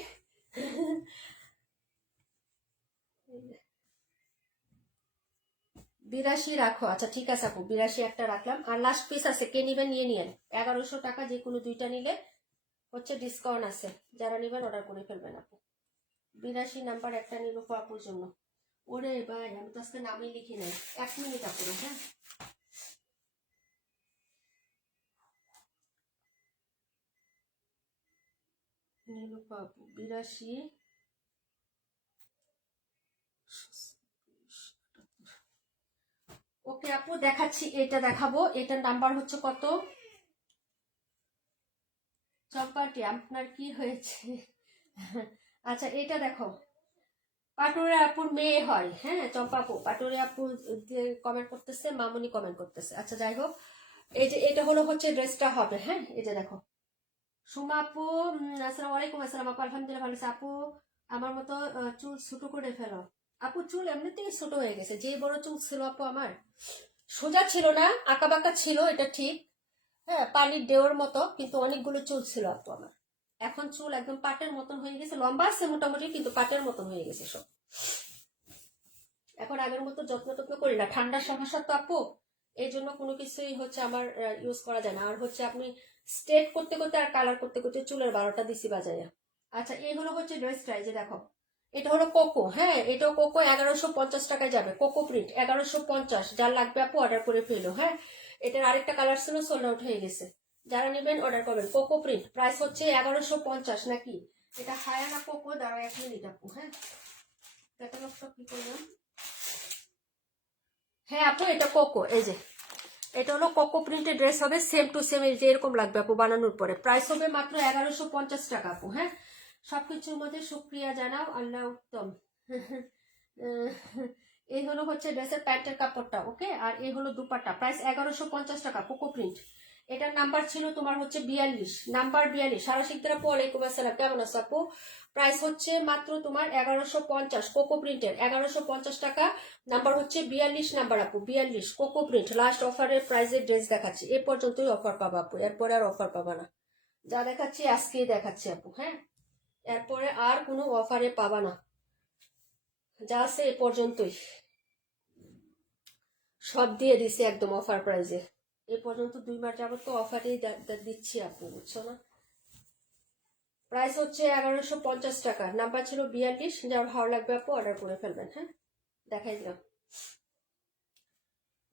82 রাখো, আচ্ছা ঠিক আছে আপু, 82 একটা রাখলাম। আর লাস্ট পিস আছে, কে নিবেন নিয়ে নিয়েন। 1100 টাকা, যে কোনো দুইটা নিলে হচ্ছে ডিসকাউন্ট আছে, যারা নিবেন অর্ডার করে ফেলবেন আপু। 82 নাম্বার একটা নিল আপুর জন্য। ওরে ভাই, আমি তো আজকে নামই লিখি নাই, 1 মিনিট আপু, হ্যাঁ। নিল আপু 82। ওকে আপু, দেখাচ্ছি, এটা দেখাবো। এটার নাম্বার হচ্ছে কত? চম্পাটি, আপনার কি হয়েছে? আচ্ছা এটা দেখো, পাটুরে আপুর মেয়ে হয়, হ্যাঁ, চম্পা আপু। পাটুরে আপু কমেন্ট করতেছে, মামুনি কমেন্ট করতেছে, আচ্ছা যাই হোক। এই যে এটা হলো হচ্ছে ড্রেসটা হবে, হ্যাঁ। এই যে দেখো, সুমা আপু, আসসালামু আলাইকুম। আসসালাম আপু, আলহামদুলিল্লাহ ভালো আছে আপু। আমার মতো চুল ছোট করে ফেলো আপু। চুল এমনিতেই ছোট হয়ে গেছে, যে বড় চুল ছিল আপু আমার, সোজা ছিল না, আঁকা বাঁকা ছিল, এটা ঠিক, হ্যাঁ, পানির দেওয়ার মতো, কিন্তু অনেকগুলো চুল ছিল আপু আমার। এখন চুল একদম পাটের মতন হয়ে গেছে, লম্বা আছে মোটামুটি, কিন্তু পাটের মতন হয়ে গেছে সব। এখন আগের মতো যত্ন টত্ন করি না, ঠান্ডার সমস্যা তো আপু, এই জন্য কোনো কিছুই হচ্ছে আমার ইউজ করা যায় না। আর হচ্ছে আপনি স্ট্রেট করতে করতে আর কালার করতে করতে চুলের 12টা দিছি বাজাইয়া। আচ্ছা এই হলো হচ্ছে ড্রেসটা, এই যে দেখো, এটা হলো কোকো, হ্যাঁ, এটাও কোকো, 1150 টাকায় যাবে, কোকো প্রিন্ট 1150। যার লাগবে আপু অর্ডার করে ফেলো, হ্যাঁ। এটার আরেকটা কালার ছিল, সোল্ড আউট হয়ে গেছে, যারা নেবেন অর্ডার করবেন। কোকো প্রিন্ট, প্রাইস হচ্ছে 1150 নাকি? এটা হায়া না কোকো? দাঁড়া 1 মিনিট আপু, হ্যাঁ। ক্যাটালগটা কি করলাম? হ্যাঁ আপু, এটা কোকো। এই যে এটা হলো কোকো প্রিন্টের ড্রেস হবে, সেম টু সেম, এই যে এরকম লাগবে আপু বানানোর পরে। প্রাইস হবে মাত্র 1150 টাকা আপু, হ্যাঁ। সবকিছুর মধ্যে শুক্রিয়া জানাও, আল্লাহ উত্তম। এই হলো হচ্ছে ড্রেসের প্যান্টের কাপড়টা, ওকে। আর এই হলো দুপাট্টা, প্রাইস 1150 টাকা, কোকো প্রিন্ট। এটার নাম্বার ছিল তোমার হচ্ছে 42, নাম্বার 42। সারা শিখতে আপু ওয়ালাইকুম আসসালাম, কেমন আছো আপু? প্রাইস হচ্ছে মাত্র তোমার 1150, কোকো প্রিন্টের 1150 টাকা। নাম্বার হচ্ছে 42 নাম্বার আপু, 42 কোকো প্রিন্ট। লাস্ট অফারের প্রাইসের ড্রেস দেখাচ্ছি, এ পর্যন্তই অফার পাবা আপু, এরপরে আর অফার পাবা না। যা দেখাচ্ছি আজকেই দেখাচ্ছি আপু, হ্যাঁ, এরপরে আর কোনো অফারে পাবা না, যা আছে এ পর্যন্তই। সব দিয়ে দিছি একদম অফার প্রাইজে, এ পর্যন্ত 2 মাস যাবত তো অফারেই দিচ্ছি আপু, বুঝছো না? প্রাইস হচ্ছে 1150 টাকা, নাম্বার ছিল 42। যার ভালো লাগবে আপু অর্ডার করে ফেলবেন, হ্যাঁ, দেখাই দিলাম।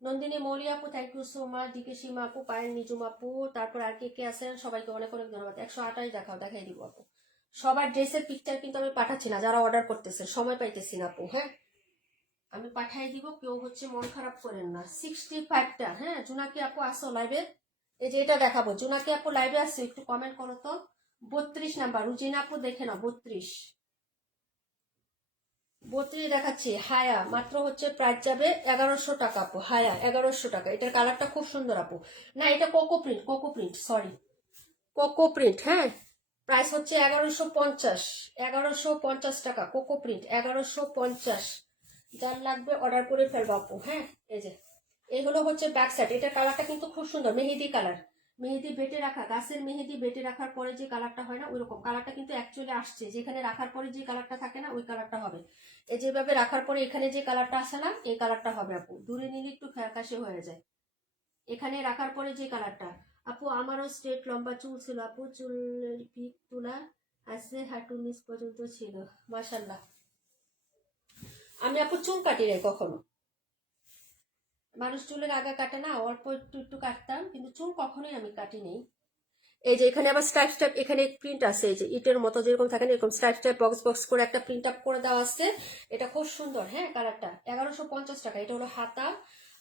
নন্দিনী মৌলি আপু thank you so much, DK Seema আপু, পায়েল নিজুম আপু, তারপর আর কে কে আছেন সবাইকে অনেক অনেক ধন্যবাদ। 128 দেখাও, দেখাই দিব আপু। সবার ড্রেসের পিকচার কিন্তু আমি পাঠাচ্ছি না, যারা অর্ডার করতেছে সময় পাইতেছি না আপু, হ্যাঁ, আমি পাঠাই দিব, কেউ হচ্ছে মন খারাপ করেন না। 65টা, হ্যাঁ, জুনাকি আপু আসো লাইভে, এই যে এটা দেখাবো। জুনাকি আপু লাইভে আসছে, একটু কমেন্ট করো তো। 32 নাম্বার রুজিনা আপু দেখে নাও, 32 দেখাচ্ছি। হায়া মাত্র হচ্ছে প্রাইস যাবে 1100 টাকা আপু, হায়া 1100 টাকা। এটার কালারটা খুব সুন্দর আপু, না এটা cocoa print, cocoa print, sorry cocoa print, হ্যাঁ। প্রাইস হচ্ছে 1150, 1150 টাকা, কোকো প্রিন্ট 1150। যার লাগবে অর্ডার করে ফেলবো আপু, হ্যাঁ। এই যে এই হলো হচ্ছে ব্যাক সাইড, এটার কালারটা কিন্তু খুব সুন্দর, মেহেদি কালার, মেহেদি বেটে রাখা, গাছের মেহেদি বেটে রাখার পরে যে কালারটা হয় না ওই রকম কালারটা কিন্তু অ্যাকচুয়ালি আসছে, যেখানে রাখার পরে যে কালারটা থাকে না ওই কালারটা হবে। এই যেভাবে রাখার পরে এখানে যে কালারটা আসে না এই কালারটা হবে আপু, দূরে নিলে একটু ফ্যাকাশে হয়ে যায়। এখানে রাখার পরে যে কালারটা, আপু আমারও স্ট্রেট লম্বা চুল ছিল আপু, চুলের পিক তোলা আছে, হাঁটু নিচ পর্যন্ত ছিল, মাশাল্লাহ। আমি আপু চুল কাটি নাই কখনো, মানুষ চুলের আগা কাটে না, অল্প একটু একটু কাটতাম, কিন্তু চুল কখনোই আমি কাটি নেই। এই যে এখানে আবার স্ট্রাইপ স্ট্রাইপ, এখানে প্রিন্ট আছে, এই যে ইটের মতো যেরকম থাকে না এরকম স্ট্রাইপ স্ট্রাইপ বক্স বক্স করে একটা প্রিন্ট আপ করে দেওয়া আছে। এটা খুব সুন্দর, হ্যাঁ, কালারটা 1150 টাকা। এটা হলো হাতা,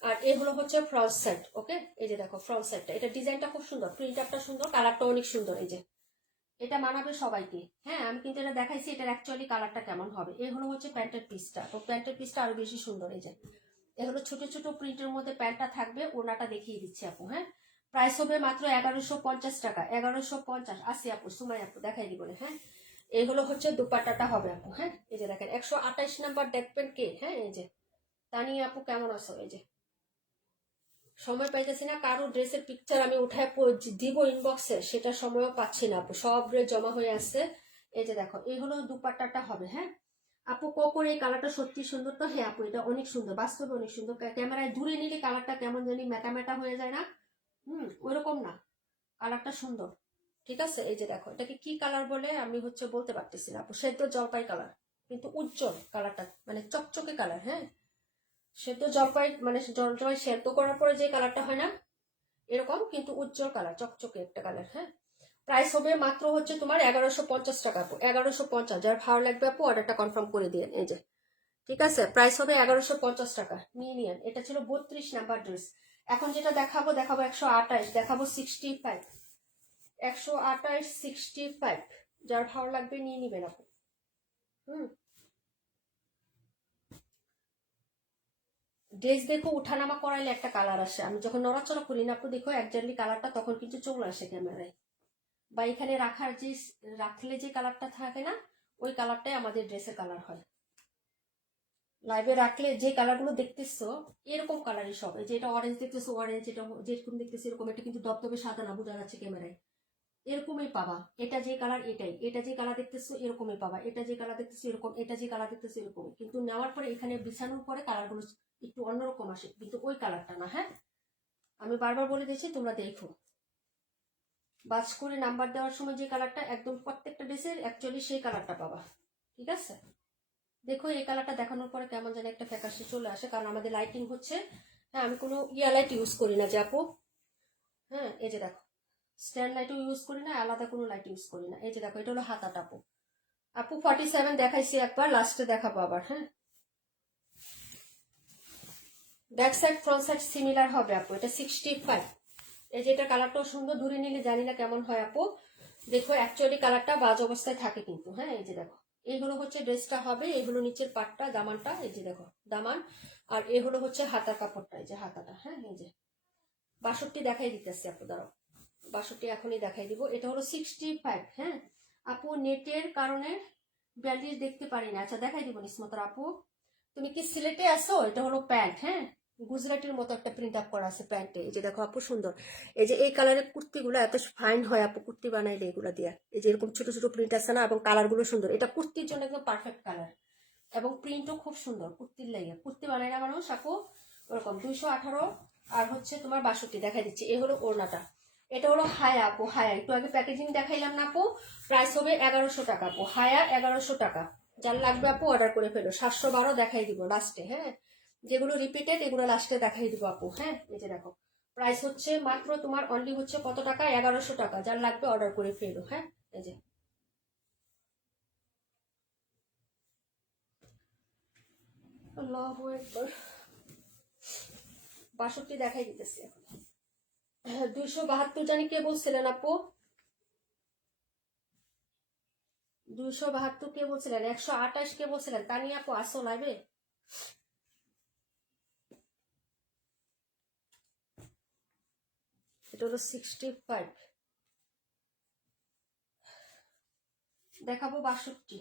আর এ হলো হচ্ছে ফ্রন্ট সাইড, ওকে। এই যে দেখো ফ্রন্ট সাইডটা, এটা ডিজাইনটা খুব সুন্দর, প্রিন্ট আপটা সুন্দর, কালারটা অনেক সুন্দর। এই যে এটা মানাবে সবাইকে, হ্যাঁ, আমি কিন্তু এটা দেখাইছি এটার অ্যাকচুয়ালি কালারটা কেমন হবে। এই হলো হচ্ছে প্যান্টের পিসটা, তো প্যান্টের পিসটা আরো বেশি সুন্দর। এই যে এগুলো ছোট ছোট প্রিন্টের মধ্যে প্যান্টটা থাকবে, ওনাটা দেখিয়ে দিচ্ছি আপু, হ্যাঁ। প্রাইস হবে মাত্র 1150 টাকা, 1150। আসি আপু, সুমাই আপু দেখাই দিব, হ্যাঁ। এই হলো হচ্ছে দুপাট্টাটা হবে আপু, হ্যাঁ। এই যে দেখেন 128 নাম্বার দেখবেন কে, হ্যাঁ। এই যে তানিয়া আপু কেমন আছো? এই যে সময় পাইতেছি না, কারো ড্রেসের পিকচার আমি উঠায় দিব ইনবক্সে, সেটা সময়ও পাচ্ছি না আপু, সব ড্রেস জমা হয়ে আসছে। এই যে দেখো এই হলো দুপাট্টাটা হবে, হ্যাঁ। আপু কোকোর এই কালারটা সত্যি সুন্দর তো, হ্যাঁ আপু এটা অনেক সুন্দর, বাস্তবে অনেক সুন্দর। ক্যামেরায় দূরে নিলে কালারটা কেমন জানি ম্যাটা ম্যাটা হয়ে যায় না, ওইরকম না, কালারটা সুন্দর, ঠিক আছে। এই যে দেখো এটাকে কি কালার বলে আমি হচ্ছে বলতে পারতেছি না আপু, সেদ্ধ জলপাই কালার, কিন্তু উজ্জ্বল কালারটা, মানে চকচকে কালার, হ্যাঁ। সেদ্ধ জলপাই মানে জলপাই সেদ্ধ করার পরে যে কালারটা হয় না এরকম, কিন্তু উজ্জ্বল কালার, চকচকে একটা কালার, হ্যাঁ। প্রাইস হবে মাত্র হচ্ছে তোমার 1150 টাকা আপু, 1150। যার ভালো লাগবে আপু অর্ডারটা কনফার্ম করে দিয়ে, এই যে ঠিক আছে। প্রাইস হবে 1150 টাকা, নিয়ে নিন। এটা ছিল 32 নাম্বার ড্রেস। এখন যেটা দেখাবো 128, দেখাবো 65, 128, 65। যার ভালো লাগবে নিয়ে নিবেন আপু, ড্রেস দেখো উঠানামা করাইলে একটা কালার আসে, আমি যখন নড়াচড়া করি না আপু দেখো একজাক্টলি কালারটা তখন কিন্তু চলে আসে ক্যামেরায়, বা এখানে রাখার যে রাখলে যে কালারটা থাকে না ওই কালারটাই আমাদের ড্রেসের কালার হয়। লাইভে রাখলে যে কালারগুলো দেখতেছো এরকম কালারই সব, এই যে এটা অরেঞ্জ দেখতেছো অরেঞ্জ, এটা যেরকম দেখতেছো এরকম, এটা কিন্তু দপদপে সাদা না, বোঝা যাচ্ছে ক্যামেরায়, এরকমই পাবা। এটা যে কালার এটাই, এটা যে কালার দেখতেছো এরকমই পাবা, এটা যে কালার দেখতেছো এরকম, এটা যে কালার দেখতেছো এরকম, কিন্তু নেওয়ার পরে এখানে বিছানোর পরে কালারগুলো একটু অন্যরকম আসে, কিন্তু ওই কালারটা না, হ্যাঁ। আমি বারবার বলে দিয়েছি তোমরা দেখো, বাজ করে নাম্বার দেওয়ার সময় যে কালারটা একদম প্রত্যেকটা ড্রেসের অ্যাকচুয়ালি সেই কালারটা পাবা, ঠিক আছে। দেখো এই কালারটা দেখানোর পরে কেমন যেন একটা ফ্যাকাশে চলে আসে, কারণ আমাদের লাইটিং হচ্ছে, হ্যাঁ, আমি কোনো লাইট ইউজ করি না যে আপু, হ্যাঁ। এই যে দেখো স্ট্যান্ড লাইটও ইউজ করি না, আলাদা কোনো লাইট ইউজ করি না। এই যে দেখো এটা হলো হাতাটা আপু, আপু 47 দেখাইছি একবার, লাস্টে দেখাবো আবার, হ্যাঁ। Back side front side similar হবে আপু, এটা 65। এই যে এটা কালারটাও সুন্দর, দূরে নিলে জানি না কেমন হয় আপু, দেখো অ্যাকচুয়ালি কালারটা বাজ অবস্থায় থাকে কিন্তু, হ্যাঁ। এই যে দেখো এই হলো হচ্ছে ড্রেসটা হবে, এই হলো নিচের পাটটা, দামানটা, এই যে দেখো দামান, আর এই হলো হচ্ছে হাতার কাপড়টা, এই যে হাতাটা, হ্যাঁ এই যে 62 দেখাই দিতেছি আপু, দাঁড়াও 62 এখনই দেখাই দিব। এটা হলো 65, হ্যাঁ আপু নেটের কারণে 42 দেখতে পারি না। আচ্ছা দেখাই দিব নিসমতার আপু, তুমি কি সিলেটে আসো? এটা হলো প্যান্ট, হ্যাঁ গুজরাটের মতো একটা প্রিন্ট আপ করা আছে প্যান্টে, এই যে দেখো আপু সুন্দর। এই যে এই কালারের কুর্তিগুলো এত ফাইন হয় আপু, কুর্তি বানাইলে এগুলো দিয়ে, এই যে এরকম ছোট ছোট প্রিন্ট আছে না, এবং কালার গুলো সুন্দর, এটা কুর্তির জন্য একদম পারফেক্ট কালার, এবং প্রিন্টও খুব সুন্দর কুর্তির লাগে। কুর্তি বানাই না মানুষ আপু ওরকম। 218 আর হচ্ছে তোমার 62 দেখাই দিচ্ছি। এই হলো ওড়নাটা, এটা হলো হায়া আপু, হায়া একটু আগে প্যাকেজিং দেখাইলাম না আপু, প্রাইস হবে 1100 টাকা আপু, হায়া 1100 টাকা। যার লাগবে আপু অর্ডার করে ফেলো। 712 দেখাই দিব লাস্টে, হ্যাঁ যেগুলো রিপিটেড এগুলো লাস্টে দেখাই দিব আপু, হ্যাঁ এই যে দেখো প্রাইস হচ্ছে মাত্র তোমার অনলি হচ্ছে কত টাকা, 1100 টাকা। যার লাগবে অর্ডার করে ফেলো, হ্যাঁ এই যে আল্লাহু আকবার। 62 দেখাই দিতেছি এখন। 272 জানি কে বলছিলেন আপু, 272 কে বলছিলেন, 128 কে বলছিলেন, তানি আপু আসো লাইভে। এটা হলো 65, দেখাবো 62।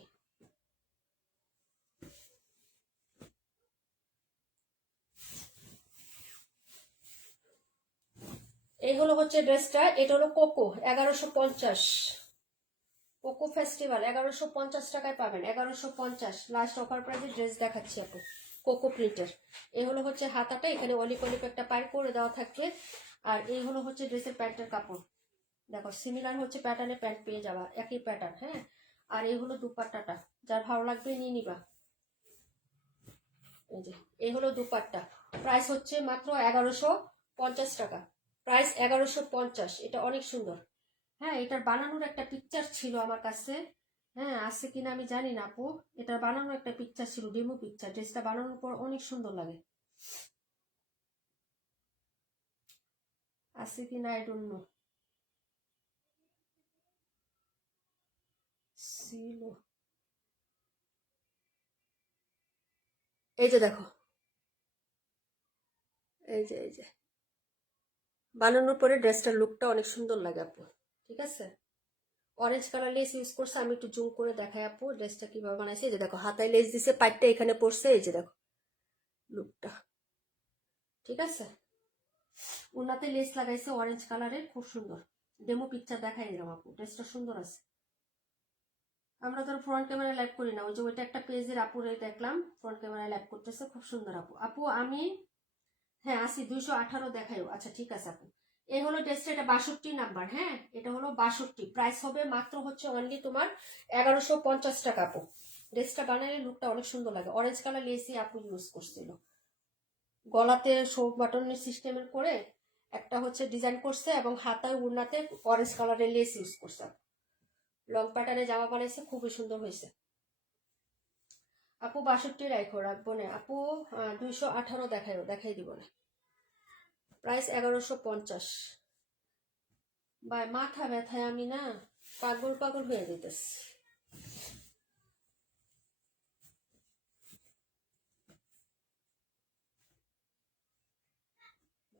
এই হলো হচ্ছে ড্রেসটা, এটা হলো কোকো 1150, কোকো ফেস্টিভ্যাল 1150 টাকায় পাবেন, 1150 লাস্ট অফার প্রাইসে ড্রেস দেখাচ্ছি আপু, কোকো প্রিন্টের। এই হলো হচ্ছে হাতাটা, এখানে অলিপ অলিপ একটা পার করে দেওয়া থাকবে, আর এই হলো হচ্ছে ড্রেসের প্যান্টের কাপড়, দেখো সিমিলার হচ্ছে প্যাটার্নে প্যান্ট পেয়ে যাবা, একই প্যাটার্ন, হ্যাঁ আর এই হলো দুপাট্টাটা, যার ভালো লাগবে নিয়ে নিবা। এই যে এই হলো দুপাট্টা, প্রাইস হচ্ছে মাত্র 1150 টাকা, প্রাইস 1150। এটা অনেক সুন্দর, হ্যাঁ এটার বানানোর একটা পিকচার ছিল আমার কাছে, হ্যাঁ আছে কিনা আমি জানি না আপু, এটার বানানোর একটা পিকচার ছিল, ডেমো পিকচার, ড্রেসটা বানানোর পর অনেক সুন্দর লাগে, আছে কিনা আই ডোন্ট নো, ছিল। এই যে দেখো, এই যে বানানোর পরে ড্রেসটার লুকটা অনেক সুন্দর লাগে আপু, ঠিক আছে। অরেঞ্জ কালার লেস ইউজ করছে, আমি একটু জুম করে দেখাই আপু ড্রেসটা কিভাবে বানাইছে। এই যে দেখো হাতায় লেস দিছে, পাইটটা এখানে পড়ছে, এই যে দেখো লুকটা, ঠিক আছে। উন্নাতে লেস লাগাইছে অরেঞ্জ কালারের, খুব সুন্দর, ডেমো পিকচার দেখাই দিলাম আপু, ড্রেসটা সুন্দর আছে। আমরা তো ফ্রন্ট ক্যামেরায় লাইভ করি না, ওই যে ওইটা একটা পেজের আপুরে দেখলাম ফ্রন্ট ক্যামেরায় লাইভ করতেছে, খুব সুন্দর আপু। আপু আমি হ্যাঁ আসি 218 দেখাইও, আচ্ছা ঠিক আছে আপু। এই হলো ড্রেসটা, এটা 62 নাম্বার, হ্যাঁ এটা হলো 62, প্রাইস হবে মাত্র হচ্ছে অনলি তোমার 1150 টাকা আপু। ড্রেসটা বানালে লুকটা অনেক সুন্দর লাগে, অরেঞ্জ কালার লেসি আপু ইউজ করছিল, গলাতে শো বাটনের সিস্টেমের করে একটা হচ্ছে ডিজাইন করছে, এবং হাতায় উড়নাতে অরেঞ্জ কালারের লেস ইউজ করছে, লং প্যাটার্নে জামা বানাইছে, খুবই সুন্দর হয়েছে আপু। 62 রাখবো না আপু, 218 দেখাই দিব না, প্রাইস 1150। ভাই মাথা ব্যথায় আমি না পাগল পাগল হয়ে যেতেছি,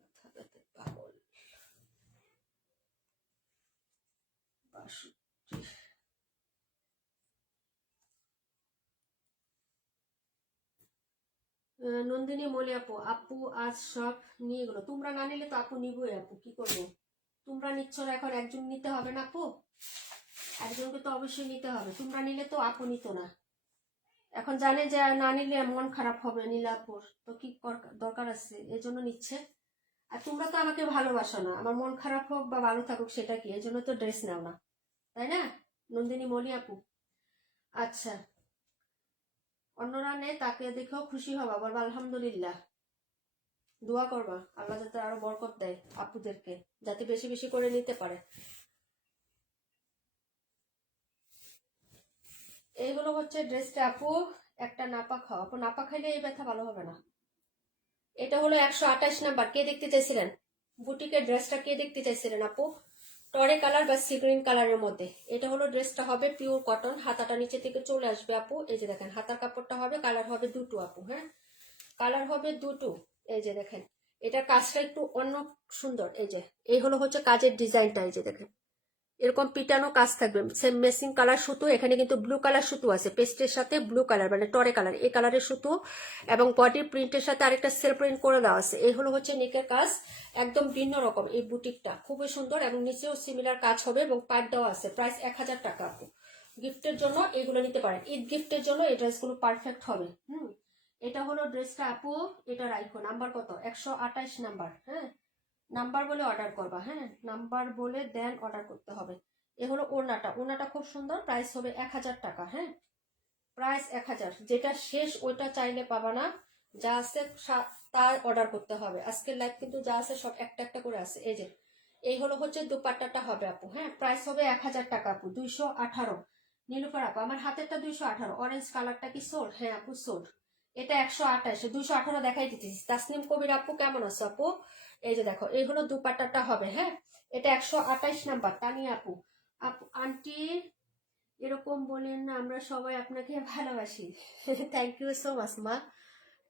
মাথা ব্যথায় পাগল। 62, নন্দিনী মলি আপু, আপু আজ সব নিয়ে গেলো, তোমরা না নিলে তো আপু নিবই আপু, কি করবো, তোমরা নিচ্ছ না, এখন একজন নিতে হবে না আপু, একজনকে তো অবশ্যই নিতে হবে, তোমরা নিলে তো আপু নিত না, এখন জানে যে না নিলে মন খারাপ হবে নীলাপুর, তো কি দরকার আছে, এই জন্য নিচ্ছে। আর তোমরা তো আমাকে ভালোবাসো না, আমার মন খারাপ হোক বা ভালো থাকুক সেটা কি, এই জন্য তো ড্রেস নাও না, তাই না নন্দিনী মলি আপু। আচ্ছা অন্যরা নেই তাকে দেখেও খুশি হবা, বলবা আলহামদুলিল্লাহ, দোয়া করবা আল্লাহ যাতে আরো বরকত দেয় আপুদেরকে, যাতে বেশি বেশি করে নিতে পারে। এইগুলো হচ্ছে ড্রেসটা আপু, একটা নাপা খাও আপু, নাপা খাইলে এই ব্যথা ভালো হবে না। এটা হলো 128 নাম্বার, কে দেখতে চাইছিলেন বুটিকের ড্রেসটা, কে দেখতে চাইছিলেন আপু? টরে কালার বা সি গ্রিন কালারের মধ্যে। এটা হলো ড্রেসটা হবে পিওর কটন, হাতাটা নিচে থেকে চলে আসবে আপু। এই যে দেখেন হাতার কাপড়টা হবে, কালার হবে দুটো আপু। হ্যাঁ, কালার হবে দুটো। এই যে দেখেন এটার কাজটা একটু অন্য সুন্দর। এই যে এই হলো হচ্ছে কাজের ডিজাইনটা। এই যে দেখেন এরকম পিটানো কাজ থাকবে, সেম মেসিং কালার সুতো। এখানে কিন্তু ব্লু কালার সুতো আছে, পেস্টের সাথে ব্লু কালার মানে টরে কালার, এই কালারের সুতো। এবং বডির প্রিন্টের সাথে আরেকটা সেলফ প্রিন্ট করে দেওয়া আছে। এই হলো হচ্ছে নেকের কাজ, একদম ভিন্ন রকম। এই বুটিকটা খুবই সুন্দর এবং নিচেও সিমিলার কাজ হবে এবং পাট দেওয়া আছে। প্রাইস 1000 টাকা আপু। গিফটের জন্য এগুলো নিতে পারেন, ঈদ গিফটের জন্য এই ড্রেসগুলো পারফেক্ট হবে। এটা হলো ড্রেসটা আপু। এটা রাখো, নাম্বার কত? 128 নাম্বার। হ্যাঁ, নাম্বার বলে অর্ডার করবা। হ্যাঁ, নাম্বার বলে দেন অর্ডার করতে হবে। এ হলো ওড়নাটা, ওড়নাটা খুব সুন্দর। প্রাইস হবে 1000 টাকা। হ্যাঁ, প্রাইস 1000। যেটা শেষ ওইটা চাইলে পাবা না, যা আছে তার অর্ডার করতে হবে। আজকের লাইভ কিন্তু যা আছে সব একটা একটা করে আছে। এই যে এই হলো হচ্ছে দুপাট্টাটা হবে আপু। হ্যাঁ, প্রাইস হবে 1000 টাকা আপু। 218 নীলুফার আপু, আমার হাতেরটা 218। অরেঞ্জ কালারটা কি সোল্ড? হ্যাঁ আপু সোল্ড। এটা 128, 218 দেখাই দিতেছি। তাসনিম কবির আপু কেমন আছো আপু? এই যে দেখো এই হলো দুপাট্টাটা হবে। হ্যাঁ, এটা 128 নাম্বার। তানিয়া আপু, আপু আন্টি এরকম বলেন না, আমরা সবাই আপনাকে ভালোবাসি। থ্যাংক ইউ সো মাচ মা,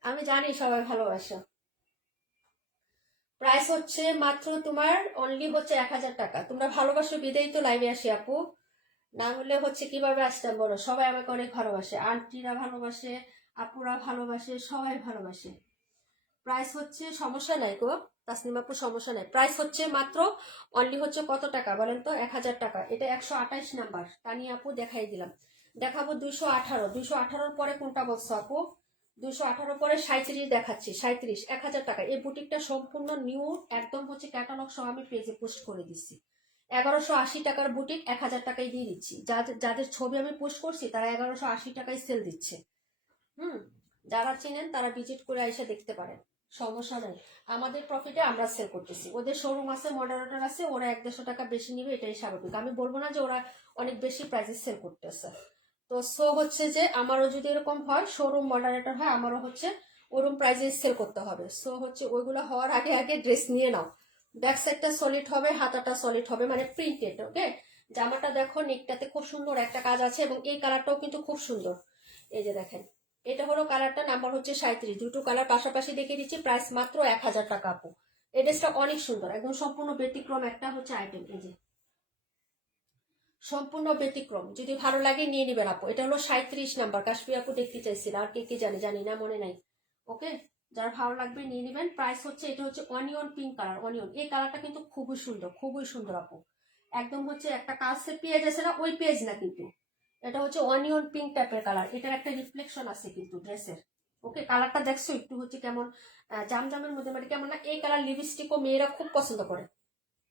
আমি জানি সবাই ভালোবাসো। প্রাইস হচ্ছে মাত্র তোমার অনলি হচ্ছে 1000 টাকা। তোমরা ভালোবাসো বিদেই তো লাইভে আসি আপু, না হলে হচ্ছে কিভাবে আসতাম বলো? সবাই আমাকে অনেক ভালোবাসে, আন্টিরা ভালোবাসে, আপুরা ভালোবাসে, সবাই ভালোবাসে। প্রাইস হচ্ছে সমস্যা নাই গো তাসনিম আপু, সমস্যা নাই। প্রাইস হচ্ছে মাত্র অনলি হচ্ছে কত টাকা বলেন তো? 1000 টাকা। এটা 128 নাম্বার। তানিয়া আপু দেখাই দিলাম। দেখাবো 218। 218 পরে কোনটা বলছো আপু? 218 পরে 37 দেখাচ্ছি। 37 1000 টাকা। এই বুটিকটা সম্পূর্ণ নিউ, একদম হচ্ছে ক্যাটালগ সহ আমি পেজে পোস্ট করে দিচ্ছি। 1180 টাকার বুটিক 1000 টাকায় দিয়ে দিচ্ছি। যাদের ছবি আমি পোস্ট করছি তারা 1180 টাকায় সেল দিচ্ছে। যারা চিনেন তারা ভিজিট করে এসে দেখতে পারেন, সমস্যা নেই। আমাদের প্রফিটে আমরা সেল করতেছি। ওদের শোরুম আছে, মডারেটর আছে, ওরা 150 টাকা বেশি নিবে, এটাই স্বাভাবিক। আমি বলবো না যে ওরা অনেক বেশি প্রাইসে সেল করতেছে। তো সো হচ্ছে যে আমারও যদি এরকম হয়, শোরুম মডারেটর হয়, আমারও হচ্ছে ওরকম প্রাইসে সেল করতে হবে। সো হচ্ছে ওইগুলো হওয়ার আগে আগে ড্রেস নিয়ে নাও। ব্যাক সাইডটা সলিড হবে, হাতাটা সলিড হবে, মানে প্রিন্টেড। ওকে, জামাটা দেখো নেকটাতে খুব সুন্দর একটা কাজ আছে এবং এই কালারটাও কিন্তু খুব সুন্দর। এই যে দেখেন এটা হলো কালারটা, নাম্বার হচ্ছে 37। দুটো কালার পাশাপাশি দেখে দিচ্ছি। প্রাইস মাত্র 1000 টাকা আপু। এই ড্রেসটা অনেক সুন্দর, একদম সম্পূর্ণ ব্যতিক্রম একটা হচ্ছে আইটেম। এই যে সম্পূর্ণ ব্যতিক্রম, যদি ভালো লাগে নিয়ে নিবেন আপু। এটা হলো 37 নাম্বার। কাশ্মীর আপু দেখতে চাইছিল, আর কে কে জানি না, মনে নাই। ওকে, যার ভালো লাগবে নিয়ে নিবেন। প্রাইস হচ্ছে, এটা হচ্ছে অনিয়ন পিঙ্ক কালার। অনিয়ন এই কালারটা কিন্তু খুবই সুন্দর, খুবই সুন্দর আপু। একদম হচ্ছে একটা কাছে পেঁয়াজ আছে না, ওই পেঁয়াজ না কিন্তু, এটা হচ্ছে অনিয়ন পিঙ্ক টাইপের কালার। এটার একটা রিফ্লেকশন আছে কিন্তু ড্রেসের। ওকে, কালারটা দেখছো একটু হচ্ছে কেমন জামজামের মধ্যে, মানে কেমন না? এই কালার লিপস্টিকও মেয়েরা খুব পছন্দ করে।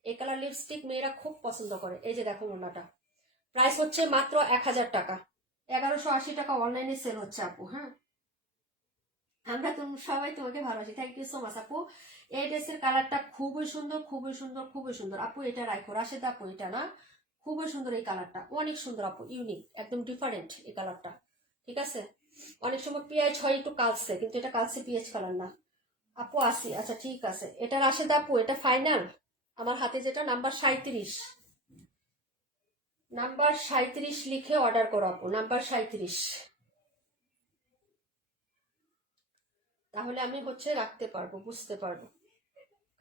এই কালার লিপস্টিক মেয়েরা খুব পছন্দ করে। এই যে দেখো ওনাটা, প্রাইস হচ্ছে মাত্র 1000 টাকা। 1180 টাকা অনলাইনে সেল হচ্ছে আপু। হ্যাঁ, আমরা সবাই তোমাকে ভালোবাসি। থ্যাংক ইউ সো মাচ আপু। এই ড্রেসের কালারটা খুবই সুন্দর, খুবই সুন্দর, খুবই সুন্দর আপু। এটা রাখো রাশেদা আপু, এটা না, খুবই সুন্দর এই কালারটা, অনেক সুন্দর আপু, ইউনিক, একদম ডিফারেন্ট এই কালারটা। ঠিক আছে, অনেক সময় পেঁয়াজ হয় একটু কালসে, কিন্তু এটা কালসে পেঁয়াজ কালার না আপু। আসি, আচ্ছা ঠিক আছে। এটা রাশেদা আপু, এটা ফাইনাল। আমার হাতে যেটা নাম্বার 37, নাম্বার 37 লিখে অর্ডার করো আপু, নাম্বার 37। তাহলে আমি হচ্ছে রাখতে পারবো, বুঝতে পারবো।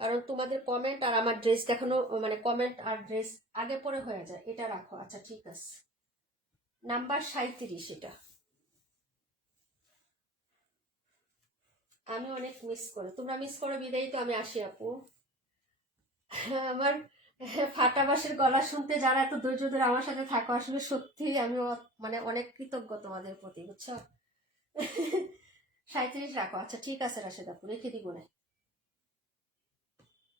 কারণ তোমাদের কমেন্ট আর আমার ড্রেস দেখানো, মানে কমেন্ট আর ড্রেস আগে পরে হয়ে যায়। এটা রাখো, আচ্ছা ঠিক আছে। নাম্বার 37 এটা। আমি অনেক মিস করে, তোমরা মিস করো বিদায়ী তো আমি আসি আপু। আমার ফাটাবাসের গলা শুনতে যারা এত ধৈর্য ধরে আমার সাথে থাকো, আসলে সত্যি আমি মানে অনেক কৃতজ্ঞ তোমাদের প্রতি, বুঝছো? 37 রাখো, আচ্ছা ঠিক আছে রাশেদ আপু, রেখে দিব না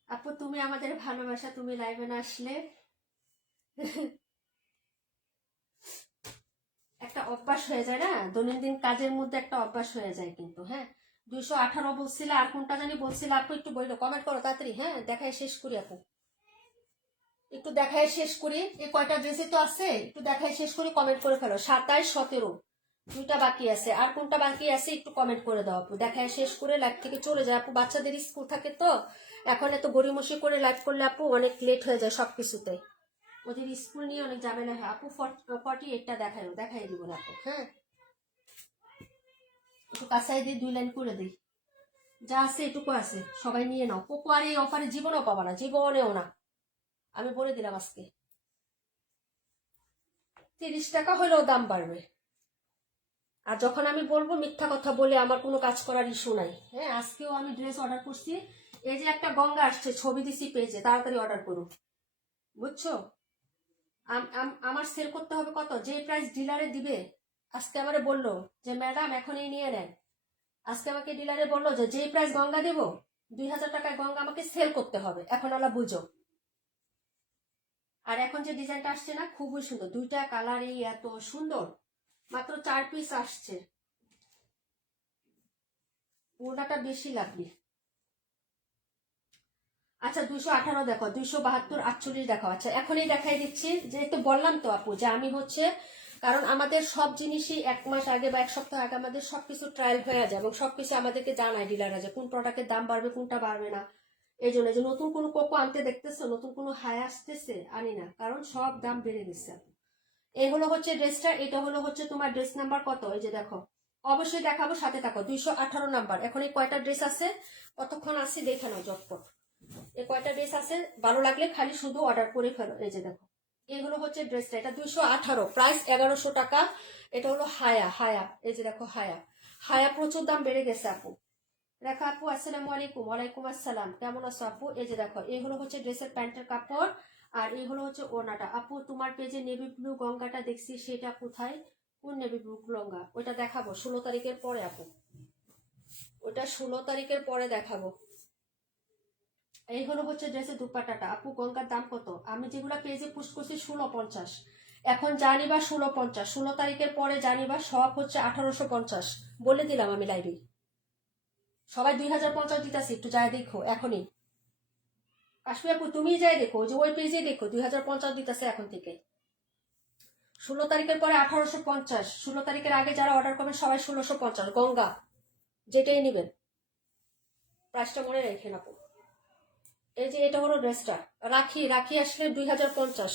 আপু। তুমি আমাদের ভালোবাসা, তুমি লাইভে না আসলে একটা অভ্যাস হয়ে যায় না, দৈনন্দিন কাজের মধ্যে একটা অভ্যাস হয়ে যায় কিন্তু। হ্যাঁ, 218 বলছিলে, আর কোনটা জানি বলছিলে আপু? একটু বললো, কমেন্ট করো তাড়াতাড়ি। হ্যাঁ, দেখায় শেষ করি আপু, একটু দেখায় শেষ করি। এই কয়টা ড্রেসে তো আছে, একটু দেখায় শেষ করি, কমেন্ট করে ফেলো। 27 17 দুইটা বাকি আছে, আর কোনটা বাকি আছে একটু কমেন্ট করে দাও আপু। দেখায় শেষ করে লাইভ থেকে চলে যায় আপু, বাচ্চাদের স্কুল থাকে তো এখন এত গড়িমসি করে লাইভ করলে আপু অনেক লেট হয়ে যায় সবকিছুতে। ওদের স্কুল নিয়ে অনেক ঝামেলা হয় আপু। 48টা দেখাই দিব না আপু। হ্যাঁ, একটু কাছাই দিই, 2 লাইন করে দিই। যা আছে এটুকু আছে, সবাই নিয়ে নাও। কোকো আর এই অফারে জীবনেও পাবা না, জীবনেও না, আমি বলে দিলাম আজকে। 30 টাকা হলেও দাম বাড়বে। আর যখন আমি বলবো মিথ্যা কথা বলে আমার কোনো কাজ করার ইস্যু নাই। হ্যাঁ, আজকেও আমি ড্রেস অর্ডার করছি। এই যে একটা গঙ্গা আসছে, ছবি দিছি পেজে, তাড়াতাড়ি অর্ডার করুন, বুঝছো? আমার সেল করতে হবে কত, যে প্রাইস ডিলারে দিবে। আজকে আমারে বললো যে ম্যাডাম এখন এই নিয়ে নেন। আজকে আমাকে ডিলারে বললো যে যেই প্রাইস গঙ্গা দেবো, 2000 টাকায় গঙ্গা আমাকে সেল করতে হবে। এখন আলা বুঝো। আর এখন যে ডিজাইনটা আসছে না, খুবই সুন্দর, 2টা কালারই এত সুন্দর। মাত্র 4 পিস আসছে। ওড়নাটা বেশি লাগবে। আচ্ছা, 218 দেখো, 272, 48 দেখো। আচ্ছা, এখনই দেখাই দিচ্ছি। যে একটু বললাম তো আপু যে আমি হচ্ছে, কারণ আমাদের সব জিনিসই 1 মাস আগে বা 1 সপ্তাহ আগে আমাদের সবকিছু ট্রায়াল হয়ে যায় এবং সবকিছু আমাদেরকে জানায় ডিলাররা যে কোন প্রোডাক্টের দাম বাড়বে কোনটা বাড়বে না। এই জন্য যে নতুন কোনো কোকো আনতে দেখতেছো, নতুন কোনো হাই আসতেছে আনি না, কারণ সব দাম বেড়ে গেছে। এই হলো হচ্ছে ড্রেসটা। এটা হলো হচ্ছে তোমার ড্রেস নাম্বার কত, এই যে দেখো। অবশ্যই দেখাবো, সাথে থাকো। 218 নাম্বার। এখন এই কয়টা ড্রেস আছে, কতক্ষণ আছে দেখে নাও জটপট। এই কয়টা ড্রেস আছে, ভালো লাগলে খালি শুধু অর্ডার করে ফেলো। এই যে দেখো, এগুলো হচ্ছে ড্রেসটা। এটা 218, প্রাইস 1100 টাকা। এটা হলো হায়া। হায়া, এই যে দেখো হায়া। হায়া প্রচুর দাম বেড়ে গেছে আপু। রেখা আপু আসসালামু আলাইকুম। ওয়ালাইকুম আসসালাম, কেমন আছো আপু? এই যে দেখো, এইগুলো হচ্ছে ড্রেসের প্যান্টের কাপড়, আর এই হলো হচ্ছে ওড়নাটা। আপু তোমার পেজে নেভি ব্লু গঙ্গাটা দেখছি, সেটা কোথায়? কোন নেভি ব্লু গঙ্গা? ওইটা দেখাবো 16 তারিখের পরে আপু। ওটা 16 তারিখের পরে দেখাবো। এই হলো হচ্ছে ড্রেসের দুপাট্টাটা। আপু গঙ্গার দাম কত? আমি যেগুলা পেজে পুশ করছি 1650। এখন জানিবা 1650, 16 তারিখের পরে জানিবা সব হচ্ছে 1850। বলে দিলাম আমি লাইভে। সবাই 2050 দিতেছি, একটু যায় দেখো এখনই। কাশ্মীর আপু তুমি যাই দেখো, যে ওই পেজে দেখো 2050 দিতেছে এখন থেকে। 16 তারিখের পরে 1850। 16 তারিখের আগে যারা অর্ডার করবেন সবাই 1650 গঙ্গা, যেটাই নেবেন। প্রাইসটা মনে রেখে আপু। এই যে এটা হলো ড্রেসটা। রাখি রাখি আসলে 2050,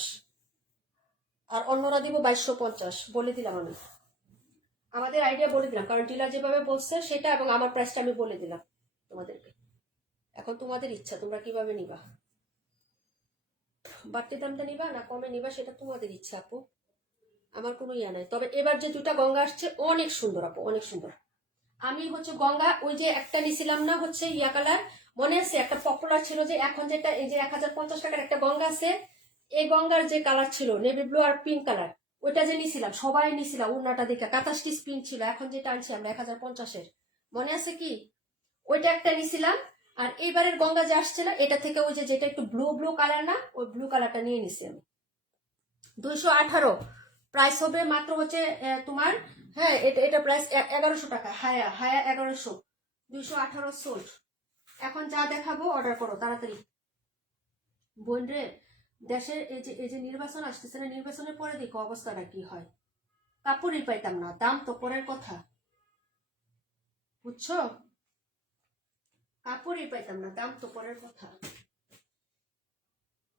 আর অন্যরা দিব 2250। বলে দিলাম আমি, আমাদের আইডিয়া বলে দিলাম, কারণ ডিলার যেভাবে বলছে সেটা, এবং আমার প্রাইসটা আমি বলে দিলাম তোমাদেরকে। এখন তোমাদের ইচ্ছা, তোমরা কিভাবে নিবা, বাড়তি দামটা নিবা না কমে নিবা, সেটা তোমাদের ইচ্ছা আপু, আমার কোনো ইয়া নাই। তবে এবার যে 2টা গঙ্গা আসছে অনেক সুন্দর আপু, অনেক সুন্দর। আমি হচ্ছে গঙ্গা, ওই যে একটা নিছিলাম না হচ্ছে ইয়া কালার, মনে আছে একটা পপুলার ছিল যে, এখন যেটা এই যে 1050 টাকার একটা গঙ্গা আছে, এই গঙ্গার যে কালার ছিল নেভি ব্লু আর পিঙ্ক কালার, ওইটা যে নিছিলাম, সবাই নিছিলাম উন্নাটা দেখে, 65 পিস ছিল। এখন যেটা আনছি আমরা 1050-এর, মনে আছে কি? ওইটা একটা নিছিলাম। আর এইবারের গঙ্গা যে আসছে না, এটা থেকে ওই যে যেটা একটু ব্লু ব্লু কালার না, ওই ব্লু কালারটা নিয়ে নিছি আমি। 218 প্রাইস হবে মাত্র হচ্ছে তোমার। হ্যাঁ, এটা এটা প্রাইস 1100 টাকা। হায়া হায়া 1100, 218 সোল্ড। এখন যা দেখাবো অর্ডার করো তাড়াতাড়ি বোন রে। দেশের এই যে নির্বাচন আসতেছে না, নির্বাচনের পরে দেখো অবস্থাটা কি হয়। কাপড়ই পাইতাম না, দাম তো পরের কথা, বুঝছো? কাপড়ই পাইতাম না, দাম তো পরের কথা।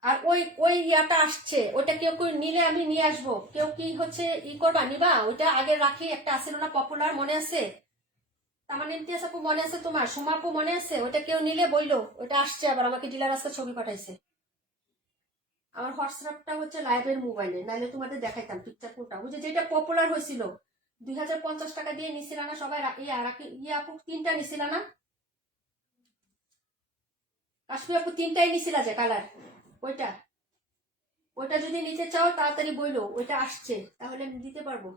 আর ওই ওই ইয়াটা আসছে, ওটা কেউ কেউ নিলে আমি নিয়ে আসবো। কেউ কি হচ্ছে করবা, নিবা? ওইটা আগে রাখি, একটা আসছিল না পপুলার, মনে আছে? তামান ইমতিয়াজ আপু মনে আছে তোমার? সোমা আপু মনে আছে? ওইটা কেউ নিলে বইলো, ওইটা আসছে আবার, আমাকে ডিলার আজকে ছবি পাঠাইছে। আমার হোয়াটসঅ্যাপটা হচ্ছে লাইভের মোবাইলে, নাইলে তোমাদের দেখাইতাম পিকচার কোনটা। ওই যে যেটা পপুলার হয়েছিল 2050 টাকা দিয়ে নিছিল না সবাই, ইয়া আপু 3টা নিছিল না? কাশ্মীর আপু 3টাই নিছিল যে কালার, ওইটা। ওইটা যদি নিতে চাও তাড়াতাড়ি বইলো, ওইটা আসছে, তাহলে আমি দিতে পারবো।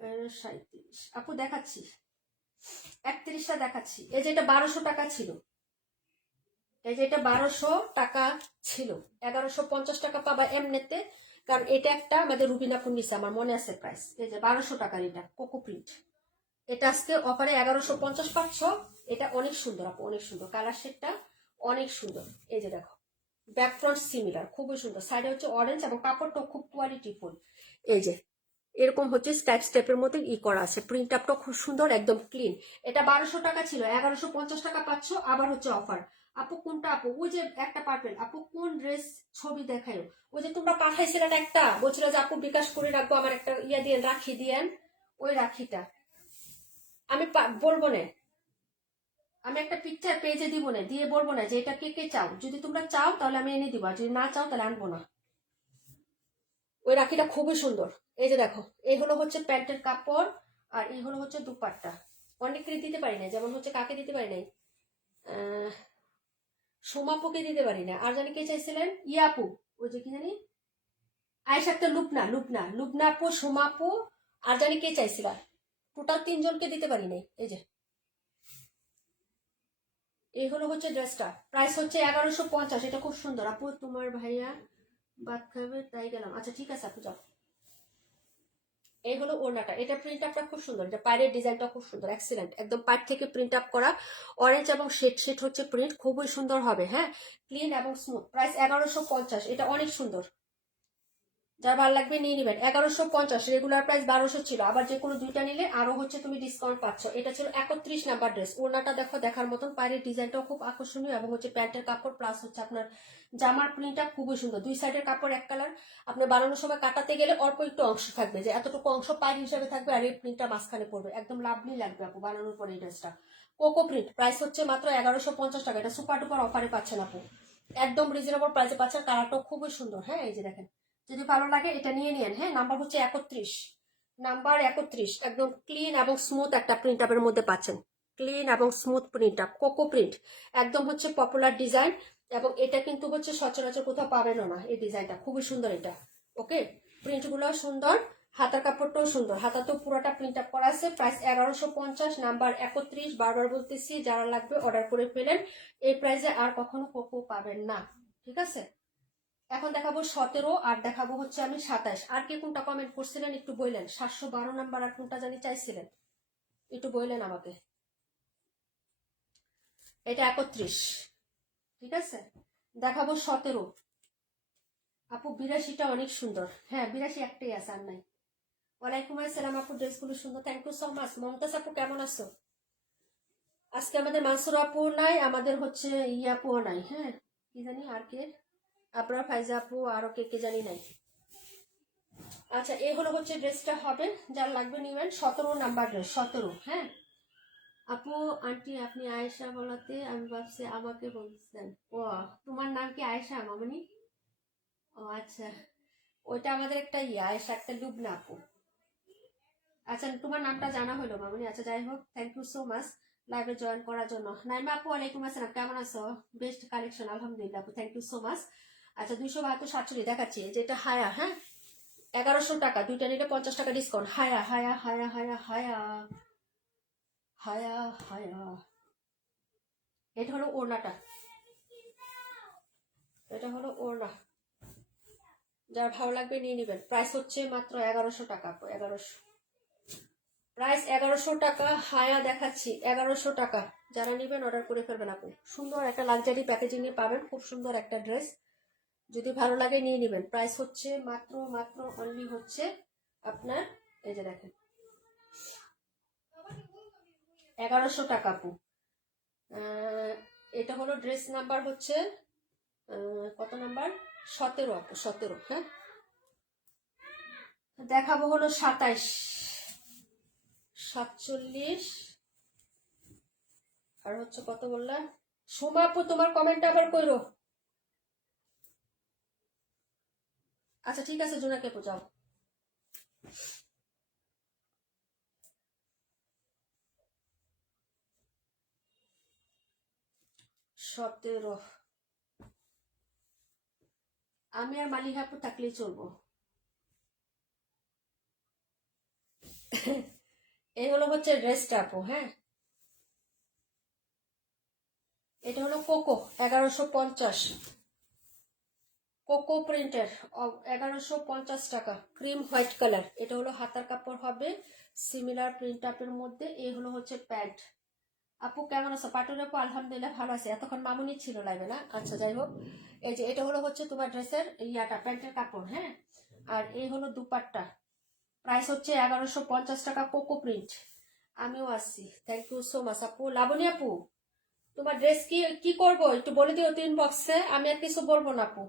37 আপু দেখাচ্ছি, 31টা দেখাচ্ছি। এই যে এটা 1200 টাকা ছিল, এই যে এটা 1200 টাকা ছিল, 1150 টাকা পাবা এমনিতে। কারণ এটা একটা আমাদের রুবিনা পুন্নিসে, আমার মনে আছে প্রাইস। এই যে 1200 টাকার এটা কোকো প্রিন্ট, এটা আজকে অফারে 1150 পাচ্ছ। এটা অনেক সুন্দর আপু, অনেক সুন্দর কালার শেডটা, অনেক সুন্দর। এই যে দেখো, ব্যাক ফ্রন্ট সিমিলার, খুবই সুন্দর। সাইডে হচ্ছে অরেঞ্জ এবং কাপড়টা খুব কোয়ালিটিফুল। এই যে এরকম হচ্ছে স্টেপের মধ্যে করা আছে। প্রিন্ট আপটা খুব সুন্দর, একদম ক্লিন। এটা 1200 টাকা ছিল, 1150 টাকা পাচ্ছ, আবার হচ্ছে অফার। আপু কোনটা আপু? ওই যে একটা পার্পেল। আপু কোন ড্রেস ছবি দেখায়? ওই যে তোমরা পাঠাইছিলেন একটা, বলছিল যে আপু বিকাশ করে রাখবো, আমার একটা ইয়া দিয়ে রাখি দিয়েন, ওই রাখিটা আমি বলবো না, আমি একটা পিকচার পেজে দিব না, দিয়ে বলবো না যে এটা কে কে চাও। যদি তোমরা চাও তাহলে আমি এনে দিব, আর যদি না চাও তাহলে আনবো না। ওই রাখিটা খুবই সুন্দর। এই যে দেখো, এই হলো হচ্ছে প্যান্টের কাপড়, আর এই হলো হচ্ছে দুপাট্টা। অনেককে দিতে পারি না, যেমন হচ্ছে কাকে দিতে পারি নাই, সোমাপুকে দিতে পারি না, আর জানি কে চাইছিলেন, ইয়াপু, ওই যে কি জানি আয়েশা একটা, লুবনা লুবনা লুবনা আপু, সোমাপু, আর জানি কে চাইছিলা, টোটাল 3 জনকে দিতে পারি নাই। এই যে এই হলো হচ্ছে ড্রেসটা, প্রাইস হচ্ছে 1150। এটা খুব সুন্দর। আপু তোমার ভাইয়া ভাত খাবে তাই গেলাম, আচ্ছা ঠিক আছে আপু যাও। এই হলো ওড়নাটা, এটা প্রিন্ট আপটা খুব সুন্দর, এটা পায়ের ডিজাইনটা খুব সুন্দর, এক্সিলেন্ট, একদম পাট থেকে প্রিন্ট আপ করা, অরেঞ্জ এবং শেড শেড হচ্ছে প্রিন্ট, খুবই সুন্দর হবে। হ্যাঁ, ক্লিন এবং স্মুথ। প্রাইস 1150। এটা অনেক সুন্দর, যার ভালো লাগবে নিয়ে নেবেন। 1150, রেগুলার প্রাইস 1200 ছিল, আবার যে কোনো দুইটা নিলে আরো হচ্ছে তুমি ডিসকাউন্ট পাচ্ছ। এটা ছিল 31 নাম্বার ড্রেস। ওড়নাটা দেখো, দেখার মতন, পায়ের ডিজাইনটাও খুব আকর্ষণীয়, এবং হচ্ছে প্যান্টের কাপড় প্লাস হচ্ছে আপনার জামার প্রিন্টটা খুবই সুন্দর। দুই সাইডের কাপড় এক কালার, আপনি বানানোর সময় কাটাতে গেলে অল্প একটু অংশ থাকবে, যে এতটুকু অংশ পায়ের হিসাবে থাকবে, আর এই প্রিন্টটা মাঝখানে পড়বে, একদম লাভলি লাগবে আপু বানানোর পরে এই ড্রেসটা। কোকো প্রিন্ট, প্রাইস হচ্ছে মাত্র 1150 টাকা। এটা সুপার ডুপার অফারে পাচ্ছেন আপু, একদম রিজনেবল প্রাইসে পাচ্ছেন। কালারটাও খুবই সুন্দর। হ্যাঁ, এই যে দেখেন, যদি ভালো লাগে এটা নিয়ে নিন। হ্যাঁ, নাম্বার হচ্ছে 31, নাম্বার 31, একদম ক্লিন এবং স্মুথ একটা প্রিন্ট আপের মধ্যে পাচ্ছেন। ক্লিন এবং smooth print up, cocoa print, একদম হচ্ছে পপুলার ডিজাইন, এবং এটা কিন্তু হচ্ছে সচরাচর কোথাও পাবেনও না। এই ডিজাইনটা খুবই সুন্দর এটা। ওকে, প্রিন্টগুলো সুন্দর, হাতার কাপড়টাও সুন্দর, হাতাতেও পুরোটা প্রিন্ট আপ করা আছে। Price 1150, number 31। বারবার বলতেছি, যারা লাগবে অর্ডার করে ফেলেন, এই প্রাইসে আর কখনো কোকো পাবেন না। ঠিক আছে, এখন দেখাবো 17, আর দেখাবো হচ্ছে আমি 27। আর কে কোনটা কমেন্ট করছিলেন একটু বললেন, 712 নাম্বার আর কোনটা জানি চাইছিলেন, একটু বললেন আমাকে। এটা 31। ঠিক আছে, দেখাবো 17। আপু 82টা অনেক সুন্দর। হ্যাঁ, 82 একটাই আছে, আর নাই। ওয়ালাইকুম আসসালাম আপু, ড্রেসগুলো সুন্দর, thank you so much. Momtaz আপু কেমন আছো? আজকে আমাদের মানসুর আপু নাই, আমাদের হচ্ছে ইয়াপুও নাই। হ্যাঁ, কি জানি আর কে, আপনার ফাইজা আপু, আরো কে কে জানি নাই। আচ্ছা, এই হলো হচ্ছে ড্রেসটা হবে, যার লাগবে নিবেন। 17 নাম্বার ড্রেস, 17। হ্যাঁ আপু, আন্টি আপনি আয়েশা বলাতে আমি ভাবছি আমাকে বলছেন। ও, তোমার নাম কি আয়েশা মামনি? ও আচ্ছা, ওইটা আমাদের একটা আয়েশা একটা লুবনা আপু। আচ্ছা, তোমার নামটা জানা হলো মামনি। আচ্ছা, যাই হোক, থ্যাংক ইউ সো মাচ লাইভে জয়েন করার জন্য। নাইমা আপু ওয়ালাইকুম আসসালাম, কেমন আছো? বেস্ট কালেকশন, আলহামদুলিল্লাহ আপু, থ্যাংক ইউ সো মাচ। আচ্ছা, 272 দেখাচ্ছি, যেটা হায়া। হ্যাঁ, 1100 টাকা, দুইটা নিলে 50 টাকা ডিসকাউন্ট। হায়া হায়া হায়া হায়া হায়া হায়া হায়া। এটা হলো ওড়নাটা, এটা হলো ওড়না, যার ভালো লাগবে নিয়ে নেবেন। প্রাইস হচ্ছে মাত্র 1100 টাকা, 1100, প্রাইস 1100 টাকা। হায়া দেখাচ্ছি 1100 টাকা, যারা নেবেন অর্ডার করে ফেলবেন আপু। সুন্দর একটা লাক্সারি প্যাকেজিং এ পাবেন, খুব সুন্দর একটা ড্রেস, যদি ভালো লাগে নিয়ে নেবেন। প্রাইস হচ্ছে মাত্র মাত্র অনলি হচ্ছে আপনার, এই যে দেখেন, 1100 টাকা আপু। এটা হলো ড্রেস নাম্বার হচ্ছে কত নাম্বার, 17 আপু, 17। হ্যাঁ, দেখাবো হলো 27, 47, আর হচ্ছে কত বললাম। সোমা আপু তোমার কমেন্ট আবার কইরো। আচ্ছা ঠিক আছে, জোনাকে আপু যাও। 17, আমি আর মালিহা আপু থাকলেই চলবো। এই হলো হচ্ছে ড্রেসটা আপু। হ্যাঁ, এটা হলো কোকো, 1150, কোকো প্রিন্টের, 1150 টাকা, ক্রিম হোয়াইট কালার। এটা হলো হাতার কাপড় হবে সিমিলার প্রিন্ট আপের মধ্যে। এই হলো হচ্ছে প্যান্ট। আপু কেমন আছো? পাটুর আপু আলহামদুলিল্লাহ ভালো আছে। এতক্ষণ মামুনি ছিল লাইভে না? আচ্ছা, যাই হোক, এই যে এটা হলো হচ্ছে তোমার ড্রেসের ইয়াটা, প্যান্টের কাপড়। হ্যাঁ, আর এই হলো দুপাট্টা। প্রাইস হচ্ছে 1150 টাকা কোকো প্রিন্ট। আমিও আসছি, থ্যাংক ইউ সো মাচ আপু। লাবণী আপু, তোমার ড্রেস কি কি করবো একটু বলে দিও তিন বক্সে, আমি আর কিছু বলবো না আপু।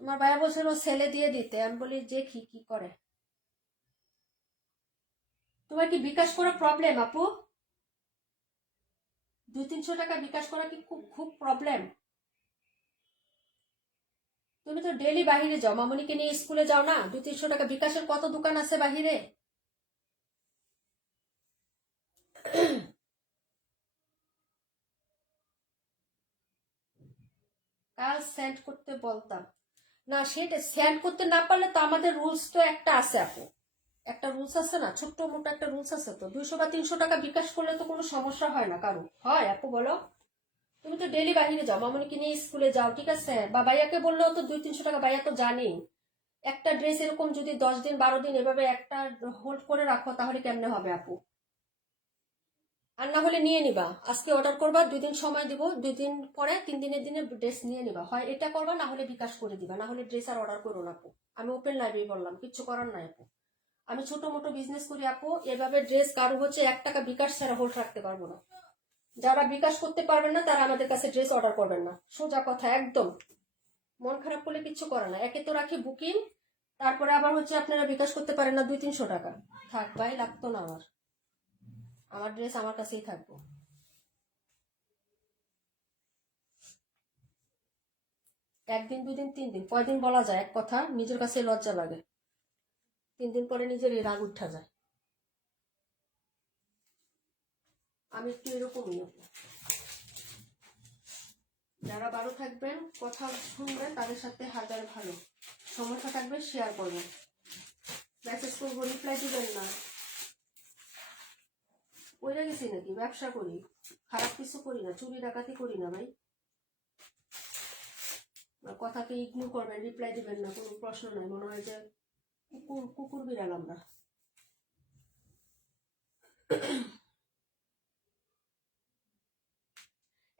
তোমার ভাইয়া বলছিল সেলে দিয়ে দিতে, আমি বলি যে কি কি করে। তোমার কি বিকাশ করা প্রবলেম আপু? 200-300 টাকা বিকাশ করা কি খুব খুব প্রবলেম? তুমি তো ডেলি বাহিরে যাও, মামুনিকে নিয়ে স্কুলে যাও না, 200-300 টাকা বিকাশের কত দোকান আছে বাহিরে। কাল সেন্ড করতে বলতাম না, সেটা সেন্ড করতে না পারলে তো আমাদের রুলস তো একটা আছে আপু, একটা রুলস আছে না, ছোট্ট মোটো একটা রুলস আছে তো, 200 বা 300 টাকা বিকাশ করলে তো কোনো সমস্যা হয় না কারো, হয় আপু বলো? তুমি তো ডেলি বাহিরে যাও, মামুনিকে নিয়ে স্কুলে যাও, ঠিক আছে, বা ভাইয়াকে বললেও তো 200-300 টাকা, ভাইয়া তো জানি। একটা ড্রেস এরকম যদি 10 দিন 12 দিন এভাবে একটা হোল্ড করে রাখো তাহলে কেমনে হবে আপু? আর না হলে নিয়ে নিবা, আজকে অর্ডার করবা, 2 দিন সময় দিব, 2 দিন পরে 3 দিনের দিনে ড্রেস নিয়ে নিবা, হয় এটা করবা না হলে বিকাশ করে দিবা, না হলে ড্রেস আর অর্ডার করো না আপু। আমি ওপেন লাইব্রেরি বললাম, কিচ্ছু করার নাই আপু। আমি ছোট মোটো বিজনেস করি আপু, এভাবে ড্রেস কারো হচ্ছে 1 টাকা বিকাশ ছাড়া হোল্ড রাখতে পারবো না। যারা বিকাশ করতে পারবেন না তারা আমাদের কাছে ড্রেস অর্ডার করবেন না, সোজা কথা একদম। মন খারাপ করলে কিচ্ছু করে না, একে তো রাখি বুকিং, তারপরে আবার হচ্ছে আপনারা বিকাশ করতে পারেন না 200-300 টাকা। থাক ভাই, লাগতো না আমার, আমার ড্রেস আমার কাছেই থাকবো। একদিন 2 দিন 3 দিন কয়দিন বলা যায় এক কথা, নিজের কাছে লজ্জা লাগে, 3 দিন পরে নিজের রাগ উঠা যায়। আমি একটু এরকমই। যারা ভালো থাকবেন, কথা শুনবেন, তাদের সাথে হাজার ভালো, সমস্যা থাকবে শেয়ার করবেন, মেসেজ করবো রিপ্লাই দিবেন না। ওইটা গেছি নাকি, ব্যবসা করি, খারাপ কিছু করি না, চুরি ডাকাতি করি না ভাই। কথাকে ইগনোর করবেন, রিপ্লাই দিবেন না, কোনো প্রশ্ন নাই, মনে হয় যে কুকুর কুকুর বিড়াল আমরা।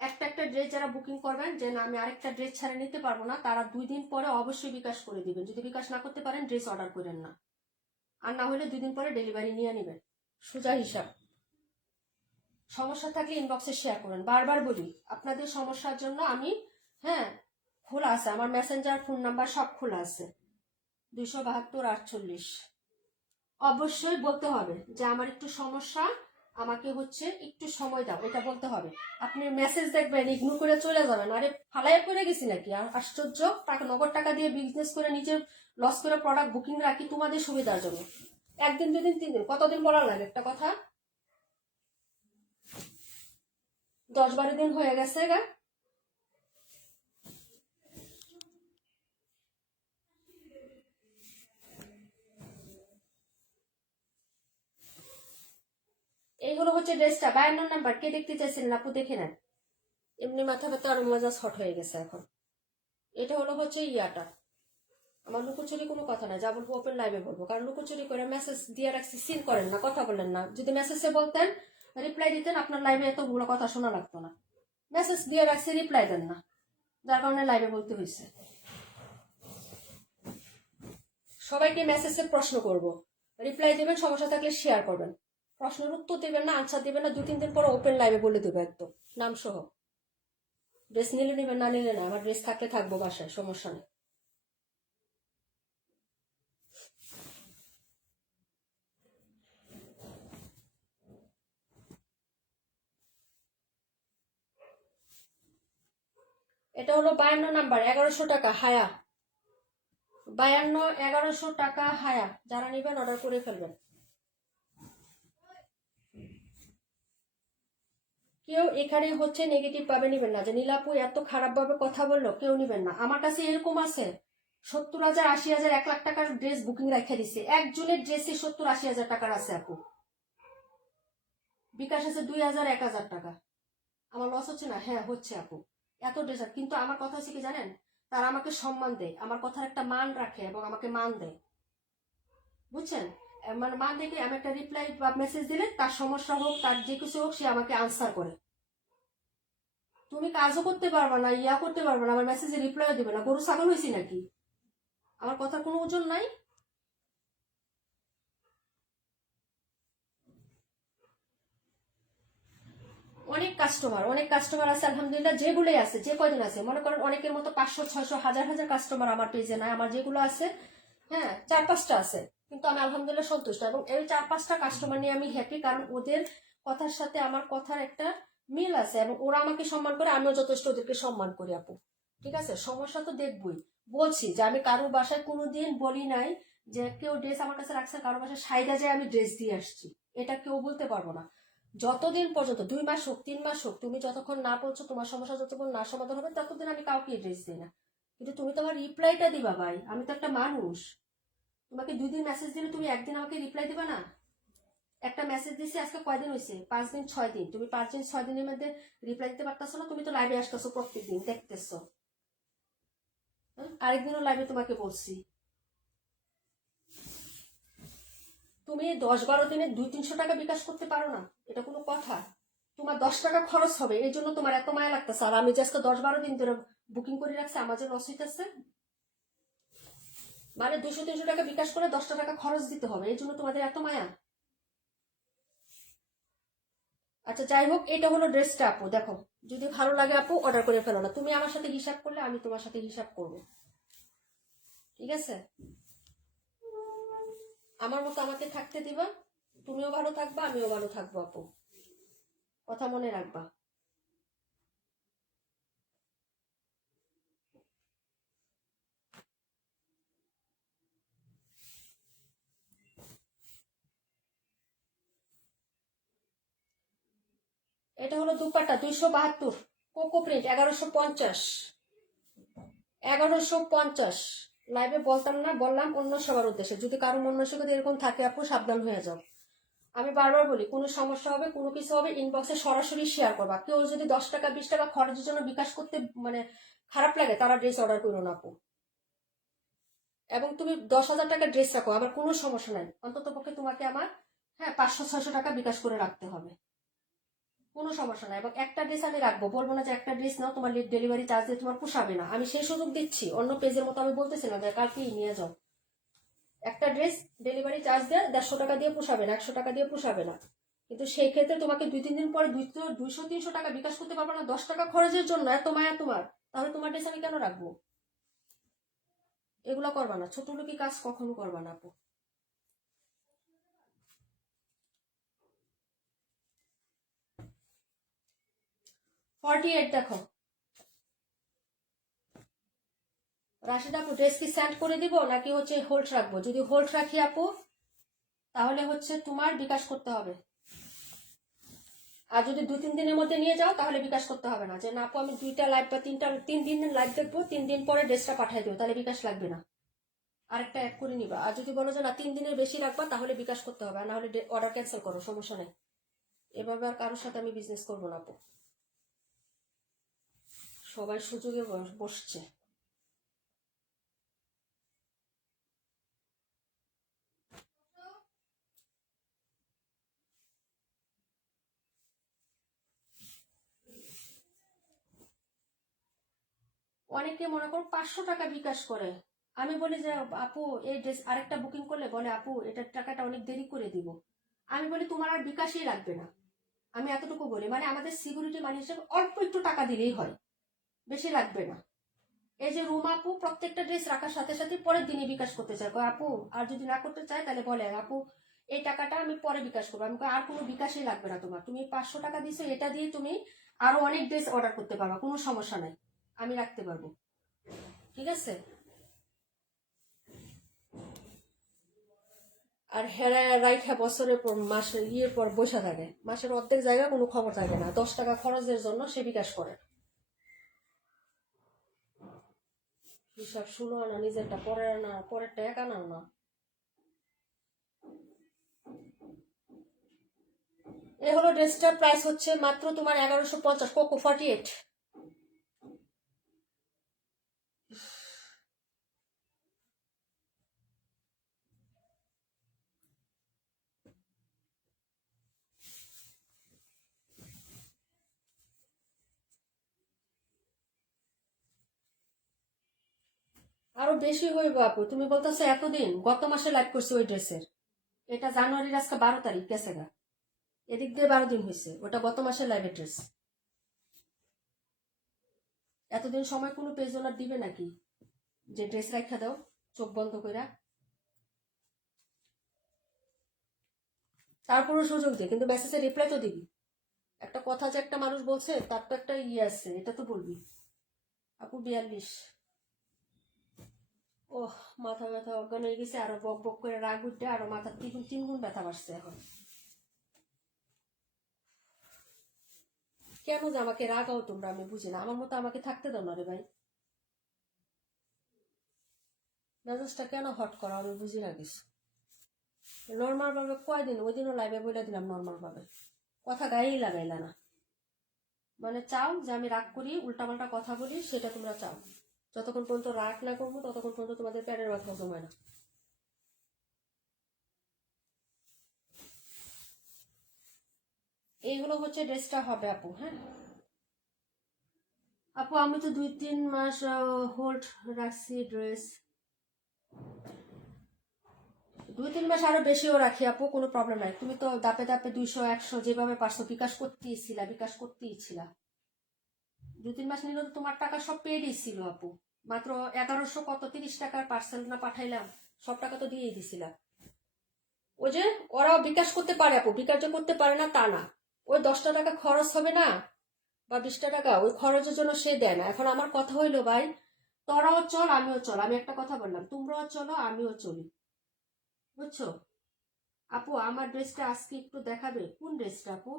একটা একটা ড্রেস যারা বুকিং করবেন যে না আমি আরেকটা ড্রেস ছাড়া নিতে পারবো না, তারা 2 দিন পরে অবশ্যই বিকাশ করে দিবেন, যদি বিকাশ না করতে পারেন ড্রেস অর্ডার করেন না, আর না হলে 2 দিন পরে ডেলিভারি নিয়ে নেবেন, সোজা হিসাব। সমস্যা থাকলে ইনবক্সে শেয়ার করেন, বারবার বলি আপনাদের সমস্যার জন্য আমি, হ্যাঁ, খোলা আছে আমার মেসেঞ্জার, ফোন নাম্বার সব খোলা আছে, 272-48। অবশ্যই বলতে হবে যে আমার একটু সমস্যা, আমাকে হচ্ছে একটু সময় দাও, এটা বলতে হবে। আপনি মেসেজ দেখবেন ইগনোর করে চলে যাবেন, আরে ফালাই করে গেছি নাকি, আশ্চর্য, টাকা নগদ টাকা দিয়ে বিজনেস করে নিজে লস করে প্রোডাক্ট বুকিং রাখি তোমাদের সুবিধার জন্য। 1 দিন 2 দিন 3 দিন কতদিন বলার লাগে একটা কথা, 10-12 দিন হয়ে গেছে গা। এই হলো হচ্ছে ড্রেসটা, 52 নাম্বার, কে দেখতে চাইছিলেন আপু দেখে নেন, এমনি মাথা ব্যথা আর মেজাজ হট হয়ে গেছে এখন। এটা হলো হচ্ছে ইয়াটা, আমার লুকোচুরি কোনো কথা না, যা বলবো ওপেন লাইভে বলবো, কারণ লুকোচুরি করে মেসেজ দিয়ে রাখছি, সিন করেন না, কথা বলেন না, যদি মেসেজে বলতেন রিপ্লাই দিতেন আপনার লাইভে এতগুলো কথা শোনা লাগতো না, মেসেজ দিয়ে রাখছি রিপ্লাই দেন না, যার কারণে লাইভে বলতে হয়েছে। সবাইকে মেসেজে প্রশ্ন করব, রিপ্লাই দেবেন, সমস্যা থাকলে শেয়ার করবেন, প্রশ্নের উত্তর দেবেন না, আনসার দেবেন না, 2-3 দিন পরে ওপেন লাইভে বলে দেবো একদম নাম সহ। ড্রেস নিলে নেবেন, না নিলে না, আমার ড্রেস থাকলে থাকবো বাসায়, সমস্যা নেই। এটা হলো 52 নাম্বার, 1100 টাকা হায়া, 52-1100 টাকা হায়া, যারা নেবেন অর্ডার করে ফেলবেন। কেউ এখানে হচ্ছে নেগেটিভ ভাবে নিবেন না যে নীলাপু এত খারাপ ভাবে কথা বললো, কেউ নিবেন না। আমার কাছে এরকম আছে 70,000 80,000 1 লাখ টাকার ড্রেস বুকিং রেখে দিছে, একজনের ড্রেসে 70-80 হাজার টাকার আছে আপু, বিকাশ আছে 2,000 1,000 টাকা। আমার লস হচ্ছে না? হ্যাঁ হচ্ছে আপু, এত ড্রেস, কিন্তু আমার কথা হচ্ছে কি জানেন, তারা আমাকে সম্মান দেয়, আমার কথার একটা মান রাখে এবং আমাকে মান দেয়, বুঝছেন, মানে মান দেখে আমি একটা রিপ্লাই বা মেসেজ দিলে তার সমস্যা হোক, তার যে কিছু হোক, সে আমাকে আনসার করে। তুমি কাজও করতে পারবা না, ইয়া করতে পারবা না, আমার মেসেজে রিপ্লাইও দেবে না, গরু ছাগল হয়েছি নাকি? আমার কথার কোনো ওজন নাই। অনেক কাস্টমার আছে আলহামদুলিল্লাহ, যেগুলোই আছে, যে কয়জন আছে, মনে করেন অনেকের মতো 500 600 হাজার হাজার কাস্টমার আমার পেজে নাই, আমার যেগুলো আছে, হ্যাঁ 4-5টা আছে, কিন্তু আমি আলহামদুলিল্লাহ সন্তুষ্ট, এবং এই 4-5টা কাস্টমার নিয়ে আমি হ্যাপি, কারণ ওদের কথার সাথে আমার কথার একটা মিল আছে, এবং ওরা আমাকে সম্মান করে, আমিও যথেষ্ট ওদেরকে সম্মান করি আপু। ঠিক আছে, সমস্যা তো দেখবই। বলছি যে আমি কারোর বাসায় কোনোদিন বলি নাই যে কেউ ড্রেস আমার কাছে রাখছে, কারোর বাসায় সাইডা যায় আমি ড্রেস দিয়ে আসছি, এটা কেউ বলতে পারবো না। যতদিন পর্যন্ত 2 মাস হোক 3 মাস হোক, তুমি যতক্ষণ না বলছো, তোমার সমস্যা যতক্ষণ না সমাধান হবে, ততদিন আমি কাউকে ড্রেস দিই না। কিন্তু তুমি তো আমার রিপ্লাইটা দিবা ভাই, আমি তো একটা মানুষ। তোমাকে 2 দিন মেসেজ দিলে তুমি একদিন আমাকে রিপ্লাই দিবা না? একটা মেসেজ দিছি আজকে কয়দিন হয়েছে, 5 দিন 6 দিন, তুমি 5 দিন 6 দিনের মধ্যে রিপ্লাই দিতে পারতেছো না? তুমি তো লাইভে আসতেছো প্রত্যেকদিন, দেখতেছো। আরেকদিনও লাইভে তোমাকে বলছি, তুমি 10-12 দিনে 200-300 টাকা বিকাশ করতে পারো না? এটা কোনো কথা? তোমার 10 টাকা খরচ হবে, এই জন্য তোমার এত মায়া লাগতেছে, আর আমি যে আজকে 10-12 দিন ধরে বুকিং করে রাখছি, আমার যে লস হইতেছে, মানে 200-300 টাকা বিকাশ করে 10টা টাকা খরচ দিতে হবে, এই জন্য তোমাদের এত মায়া? আচ্ছা যাই হোক, এটা হলো ড্রেসটা আপু, দেখো যদি ভালো লাগে আপু অর্ডার করে ফেলো না, তুমি আমার সাথে হিসাব করলে আমি তোমার সাথে হিসাব করবো, ঠিক আছে? আমার মতো আমাকে থাকতে দিবা, তুমিও ভালো থাকবা, আমিও ভালো থাকবো আপু, কথা মনে রাখবা। এটা হলো দুপাট্টা 272, কোকো প্রিন্ট 1150, 1150। লাইভে বলতাম না, বললাম অন্য সবার উদ্দেশ্যে, যদি কারো মানসিকতা এরকম থাকে আপু সাবধান হয়ে যাও। আমি বারবার বলি, কোনো সমস্যা হবে, কোনো কিছু হবে, ইনবক্সে সরাসরি শেয়ার করবা। কেউ যদি 10 টাকা 20 টাকা খরচের জন্য বিকাশ করতে মানে খারাপ লাগে, তারা ড্রেস অর্ডার করো না আপু। এবং তুমি 10,000 টাকা ড্রেস রাখো, আমার কোনো সমস্যা নাই, অন্তত পক্ষে তোমাকে আমার, হ্যাঁ 500-600 টাকা বিকাশ করে রাখতে হবে, কোনো সমস্যা নাই। এবং একটা ড্রেস আমি রাখবো, বলবো না যে একটা ড্রেস নাও, তোমার ডেলিভারি চার্জ দিয়ে তোমার পোষাবে না, আমি সেই সুযোগ দিচ্ছি। অন্য পেজের মতো আমি বলতেছি না যে কালকেই নিয়ে যাও। একটা ড্রেস ডেলিভারি চার্জ দিয়ে 150 টাকা দিয়ে পোষাবে না, 100 টাকা দিয়ে পোষাবে না, কিন্তু সেই ক্ষেত্রে তোমাকে 2-3 দিন পরে 200-300 টাকা বিকাশ করতে পারবে না 10 টাকা খরচের জন্য, এত মায়া তোমার? তাহলে তোমার ড্রেস আমি কেন রাখবো? এগুলো করবা না, ছোট লোকি কাজ কখনো করবা না আপু। 48 দেখো, রাশিদ আপু ড্রেস কি সেন্ড করে দিব নাকি হচ্ছে হোল্ড রাখবো? যদি হোল্ড রাখি আপু, তাহলে হচ্ছে তোমার বিকাশ করতে হবে, আর যদি 2-3 দিনের মধ্যে নিয়ে যাও তাহলে বিকাশ করতে হবে না, যে না আপু আমি 2টা লাইভ বা 3 দিন লাইভ দেখবো, 3 দিন পরে ড্রেসটা পাঠিয়ে দেবো, তাহলে বিকাশ লাগবে না, আরেকটা অ্যাড করে নিবা। আর যদি বলো যে না 3 দিনের বেশি রাখবা, তাহলে বিকাশ করতে হবে, আর না হলে অর্ডার ক্যান্সেল করো, সমস্যা নেই। এভাবে আর কারোর সাথে আমি বিজনেস করবো না আপু, সবাই সুযোগে বসছে। অনেকে মনে করো 500 টাকা বিকাশ করে, আমি বলি যে আপু এই ড্রেস আরেকটা বুকিং করলে বলে আপু এটার টাকাটা অনেক দেরি করে দিব, আমি বলি তোমার আর বিকাশই লাগবে না, আমি এতটুকু বলি, মানে আমাদের সিকিউরিটি মানি হিসেবে অল্প একটু টাকা দিলেই হয়, বেশি লাগবে না। এই যে রুম আপু প্রত্যেকটা ড্রেস রাখার সাথে সাথে পরের দিনে বিকাশ করতে চায়, কয় আপু আর যদি না করতে চায় তাহলে বলে আপু এই টাকাটা আমি পরে বিকাশ করবো, আমি আর কোনো বিকাশই লাগবে না তোমার, তুমি 500 টাকা দিছো, এটা দিয়ে তুমি আরো অনেক ড্রেস অর্ডার করতে পারবা, কোনো সমস্যা নাই, আমি রাখতে পারবো, ঠিক আছে? আর হেরা রাইট, হ্যাঁ বছরের পর মাসের ইয়ের পর বসে থাকে, মাসের অর্ধেক জায়গা কোনো খবর থাকে না, 10 টাকা খরচের জন্য সে বিকাশ করে। হিসাব শুনো না, নিজেরটা পরের না, পরেরটা একা নাও না। এই হলো ড্রেসটার প্রাইস হচ্ছে মাত্র তোমার 1150, কোকো 48। আরো বেশি হইব আপু, তুমি বলতেছো এতদিন, গত মাসে লাইভ করছি ওই ড্রেসের, এটা জানুয়ারির আজকে 12 তারিখ গেছে গা। এদিক দিয়ে 12 দিন হয়েছে, ওটা গত মাসের লাইভের ড্রেস। এতদিন সময় কোনো পেজ ওনার দিবে নাকি যে ড্রেস রাখা দাও চোখ বন্ধ করে? তারপরও সুযোগ দে, কিন্তু মেসেজে রিপ্লাই তো দিবি। একটা কথা যে একটা মানুষ বলছে তার তো একটা ইয়ে আছে, এটা তো বলবি। আপু 42। ওহ, মাথা ব্যথা অজ্ঞান হয়ে গেছে, আরো বক বক করে রাগ উঠে আরো মাথা 3 গুণ ব্যথা বাড়ছে এখন। কেন যে আমাকে রাগাও তোমরা, আমি বুঝি না। আমার মতো আমাকে থাকতে দাও না রে ভাই। মেজাজটা কেন হট করা আমি বুঝি না কিছু। নর্মাল ভাবে কয়দিন, ওই দিনও লাইভে বলে দিলাম নর্মাল ভাবে, কথা গায়েই লাগাইলা না। মানে চাও যে আমি রাগ করি, উল্টাপাল্টা কথা বলি, সেটা তোমরা চাও। যতক্ষণ পর্যন্ত রাগ না করবো ততক্ষণ পর্যন্ত তোমাদের প্যারের মাথা জমায় না। এইগুলো হচ্ছে ড্রেসটা হবে আপু। হ্যাঁ আপু, আমি তো 2-3 মাস হোল্ড রাখছি ড্রেস। 2-3 মাস আরো বেশিও রাখি আপু, কোনো প্রবলেম নাই। তুমি তো দাপে দাপে 200-100 যেভাবে পারছো বিকাশ করতেই ছিলা। 2-3 মাস নিলে তো তোমার টাকা সব পেডই ছিল আপু। মাত্র 1100 কত 30 টাকার পার্সেল না পাঠাইলাম, সব টাকা তো দিয়েই দিছিলা। ওই যে ওরাও বিকাশ করতে পারে আপু, বিকাশ যে করতে পারে না তা না। ওই 10টা টাকা খরচ হবে না বা 20টা টাকা, ওই খরচের জন্য সে দেয় না। এখন আমার কথা হইলো ভাই, তোরাও চল আমিও চল। আমি একটা কথা বললাম, তোমরাও চলো আমিও চলি, বুঝছো? আপু আমার ড্রেসটা আজকে একটু দেখাবে। কোন ড্রেসটা আপু?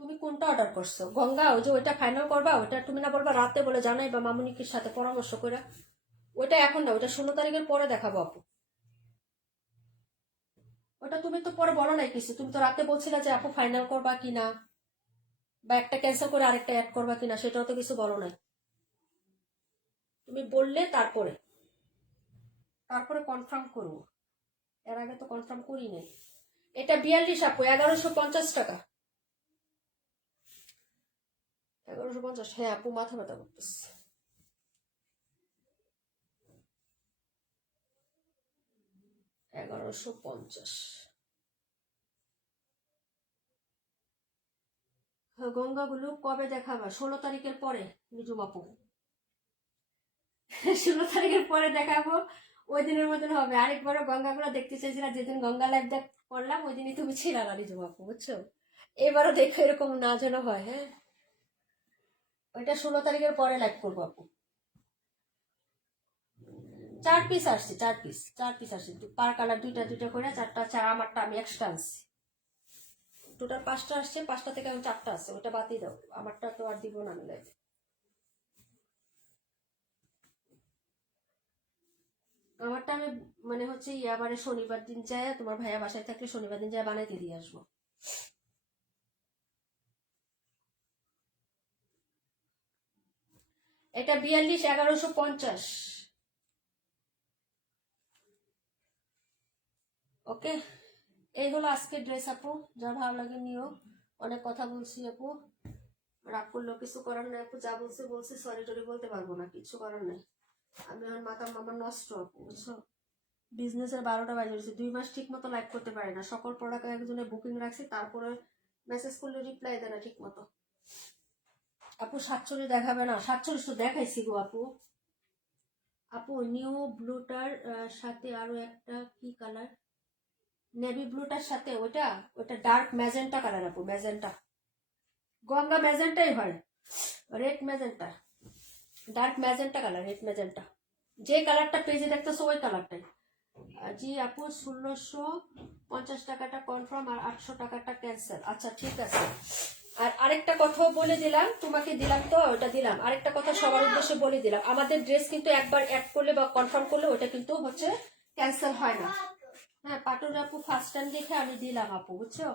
তুমি কোনটা অর্ডার করছো? গঙ্গা, ওই যে ওইটা ফাইনাল করবা? ওইটা তুমি না বলবা রাতে বলে জানাই বা মামুনিকের সাথে পরামর্শ করে? ওইটা এখন না, ওইটা 16 তারিখের পরে দেখাবো আপু। ওটা তুমি তো পরে বলো নাই কিছু, তুমি তো রাতে বলছিলে যে আপু ফাইনাল করবা কিনা, বা একটা ক্যান্সেল করে আরেকটা অ্যাড করবা কিনা, সেটাও তো কিছু বলো নাই। তুমি বললে তারপরে তারপরে কনফার্ম করবো, এর আগে তো কনফার্ম করি নাই। এটা 42 আপু, 1150 টাকা। 1150, হ্যাঁ আপু মাথা ব্যথা করতেছে। 1150। গঙ্গাগুলো কবে দেখাবা? 16 তারিখের পরে নিজুম আপু। 16 তারিখের পরে দেখাবো, ওই দিনের মতন হবে। আরেকবারও গঙ্গাগুলো দেখতে চাইছিলাম, যেদিন গঙ্গা লাইভ করলাম ওই দিনই তুমি ছিল না নিজুম আপু, বুঝছো? এবারও দেখো এরকম না যেন হয়। হ্যাঁ, ওইটা 16 তারিখের পরে লাইভ করবো আপু। 4 পিস আসছে, 4 পিস আসছে, পার কালার দুইটা দুইটা করে 4টা। আমারটা আমি এক্সট্রা আনছি। টোটাল 5টা আসছে, 5টা থেকে আমি 4টা আছে, ওটা বাতিয়ে দাও। আমারটা তো আর দিব না আমি লাইভ। আমারটা আমি মানে হচ্ছে ইয়াবারে শনিবার দিন যায়, তোমার ভাইয়া বাসায় থাকলে শনিবার দিন যায় বানাইতে দিয়ে আসবো। এটা 42, 1150। ওকে, এই হলো আজকে ড্রেস আপু। যা ভালো লাগে নিও। অনেক কথা বলছি আপু, রাগ করলেও কিছু করার নাই আপু। যা বলছে বলছে, সরি টরি বলতে পারবো না, কিছু করার নাই। আমি আমার মাথা মামা নষ্ট আপু, বুঝছো? বিজনেসের 12টা বাজে গেছে, 2 মাস ঠিক মতো লাইভ করতে পারি না। সকল প্রোডাক্ট একজনে বুকিং রাখছি, তারপরে মেসেজ করলে রিপ্লাই দেয় না ঠিক মতো। আপু 47 দেখাবে না? 47 তো দেখাইছি গো আপু। আপু নিউ ব্লুটার সাথে আরো একটা কি কালার? নেভি ব্লুটার সাথে ওটা, ওটা ডার্ক ম্যাজেন্টা কালার আপু, ম্যাজেন্টা। গঙ্গা ম্যাজেন্টাই হয়, red magenta, dark magenta colour, red magenta. যে কালারটা পেজে দেখতেছো ওই কালারটাই। জি আপু, 1650 টাকাটা কনফার্ম আর 800 টাকাটা ক্যান্সেল। আচ্ছা ঠিক আছে। আর আরেকটা কথাও বলে দিলাম, তোমাকে দিলাম তো ওটা দিলাম, আরেকটা কথা সবার উদ্দেশ্যে বলে দিলাম, আমাদের ড্রেস কিন্তু একবার অ্যাড করলে বা কনফার্ম করলে ওটা কিন্তু হচ্ছে ক্যান্সেল হয় না। হ্যাঁ, পাটুর আপু ফার্স্ট টাইম দেখে আমি দিলাম আপু, বুঝছো?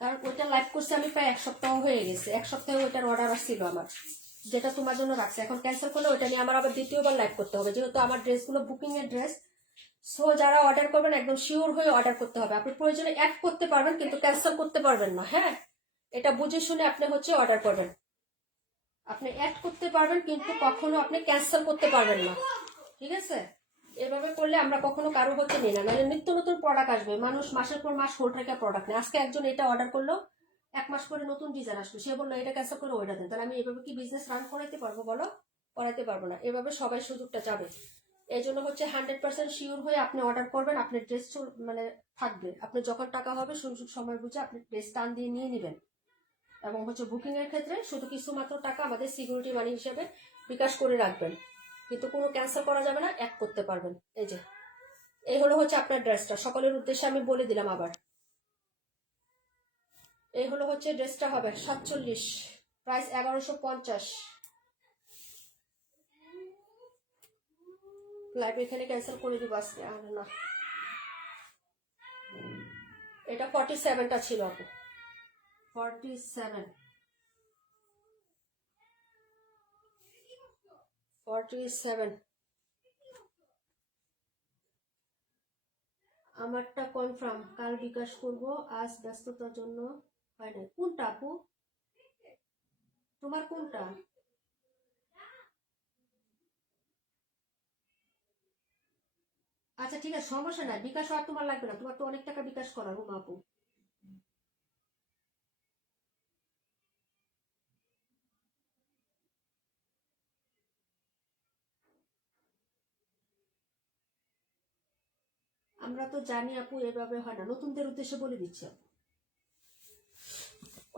কারণ ওইটা লাইভ করছে আমি প্রায় 1 সপ্তাহ হয়ে গেছে, 1 সপ্তাহে ওইটার অর্ডার আসছিল আমার, যেটা তোমার জন্য রাখছে। এখন ক্যান্সেল করলে ওইটা নিয়ে আমার আবার দ্বিতীয়বার লাইভ করতে হবে, যেহেতু আমার ড্রেসগুলো বুকিং এর ড্রেস। সো যারা অর্ডার করবেন একদম শিওর হয়ে অর্ডার করতে হবে। আপনি প্রয়োজনে অ্যাড করতে পারবেন কিন্তু ক্যান্সেল করতে পারবেন না। হ্যাঁ, এটা বুঝে শুনে আপনি হচ্ছে অর্ডার করবেন। আপনি অ্যাড করতে পারবেন কিন্তু কখনো আপনি ক্যান্সেল করতে পারবেন না, ঠিক আছে? এভাবে করলে আমরা কখনো কারো হচ্ছে নিই না, নাহলে নিত্য নতুন প্রোডাক্ট আসবে, মানুষ মাসের পর মাস হোল্ড রেখে প্রোডাক্ট নেই। আজকে একজন এটা অর্ডার করলো, 1 মাস পরে নতুন ডিজাইন আসবে, সে বললো এটা ক্যান্সেল করে ওইটা দেন, তাহলে আমি এভাবে কি বিজনেস রান করাইতে পারবো বলো? করাইতে পারবো না। এভাবে সবাই সুযোগটা যাবে। এই জন্য হচ্ছে 100% শিওর হয়ে আপনি অর্ডার করবেন, আপনার ড্রেস মানে থাকবে, আপনি যখন টাকা হবে সুযোগ সময় বুঝে আপনি ড্রেস টান দিয়ে নিয়ে নেবেন। এবং হচ্ছে বুকিং এর ক্ষেত্রে শুধু কিছু মাত্র টাকা আমাদের সিকিউরিটি মানি হিসেবে বিকাশ করে রাখবেন, কিন্তু কোনো ক্যান্সেল করা যাবে না, এক করতে পারবেন। এই যে এই হলো হচ্ছে আপনার ড্রেসটা, সকলের উদ্দেশ্যে আমি বলে দিলাম আবার। এই হলো হচ্ছে ড্রেসটা হবে 47, প্রাইস 1150। লাইভ এখানে ক্যান্সেল করে দিব আজকে, আর না। এটা 47টা ছিল আপু, 47। আমারটা কনফার্ম, কাল বিকাশ করব, আজ ব্যস্ততার জন্য হয় না। কোনটা আপু, তোমার কোনটা? আচ্ছা ঠিক আছে, সমস্যা নাই, বিকাশ আর তোমার লাগবে না, তোমার তো অনেক টাকা বিকাশ করার রুমা আপু। আমরা তো জানি আপু এভাবে হয় না, নতুনদের উদ্দেশ্যে বলে দিচ্ছি আপু,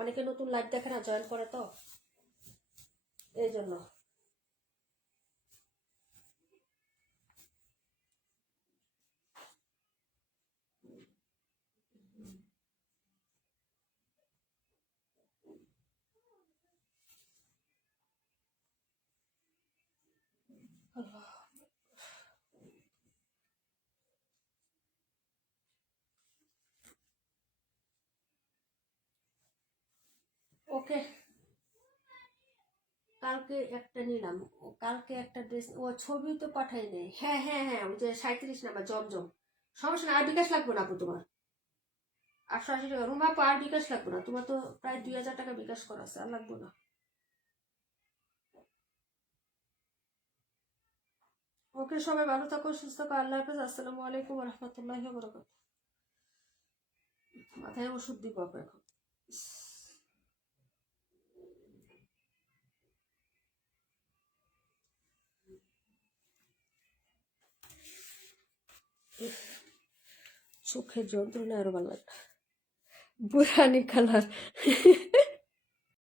অনেকে নতুন লাইভ দেখে না, জয়েন করে তো, এই জন্য। ওকে, কালকে একটা নিলাম, কালকে একটা ড্রেস, ও ছবি তো পাঠাই নেই। হ্যাঁ হ্যাঁ হ্যাঁ, ওই যে 37 নাম্বার জমজম। সমস্যা না, আর বিকাশ লাগবে না আপু তোমার, 880 টাকা রুমা আপু, আর বিকাশ লাগবে না তোমার, তো প্রায় 2000 টাকা বিকাশ করা আছে, আর লাগবে না। ওকে, সবাই ভালো থাকো, সুস্থ থাকো, আল্লাহ হাফেজ, আসসালামু আলাইকুম রহমতুল্লাহি বরকাত। মাথায় ওষুধ দিব আপু এখন। চোখের যন্ত্রণা আরো ভালো লাগে, বুড়ানি কালার।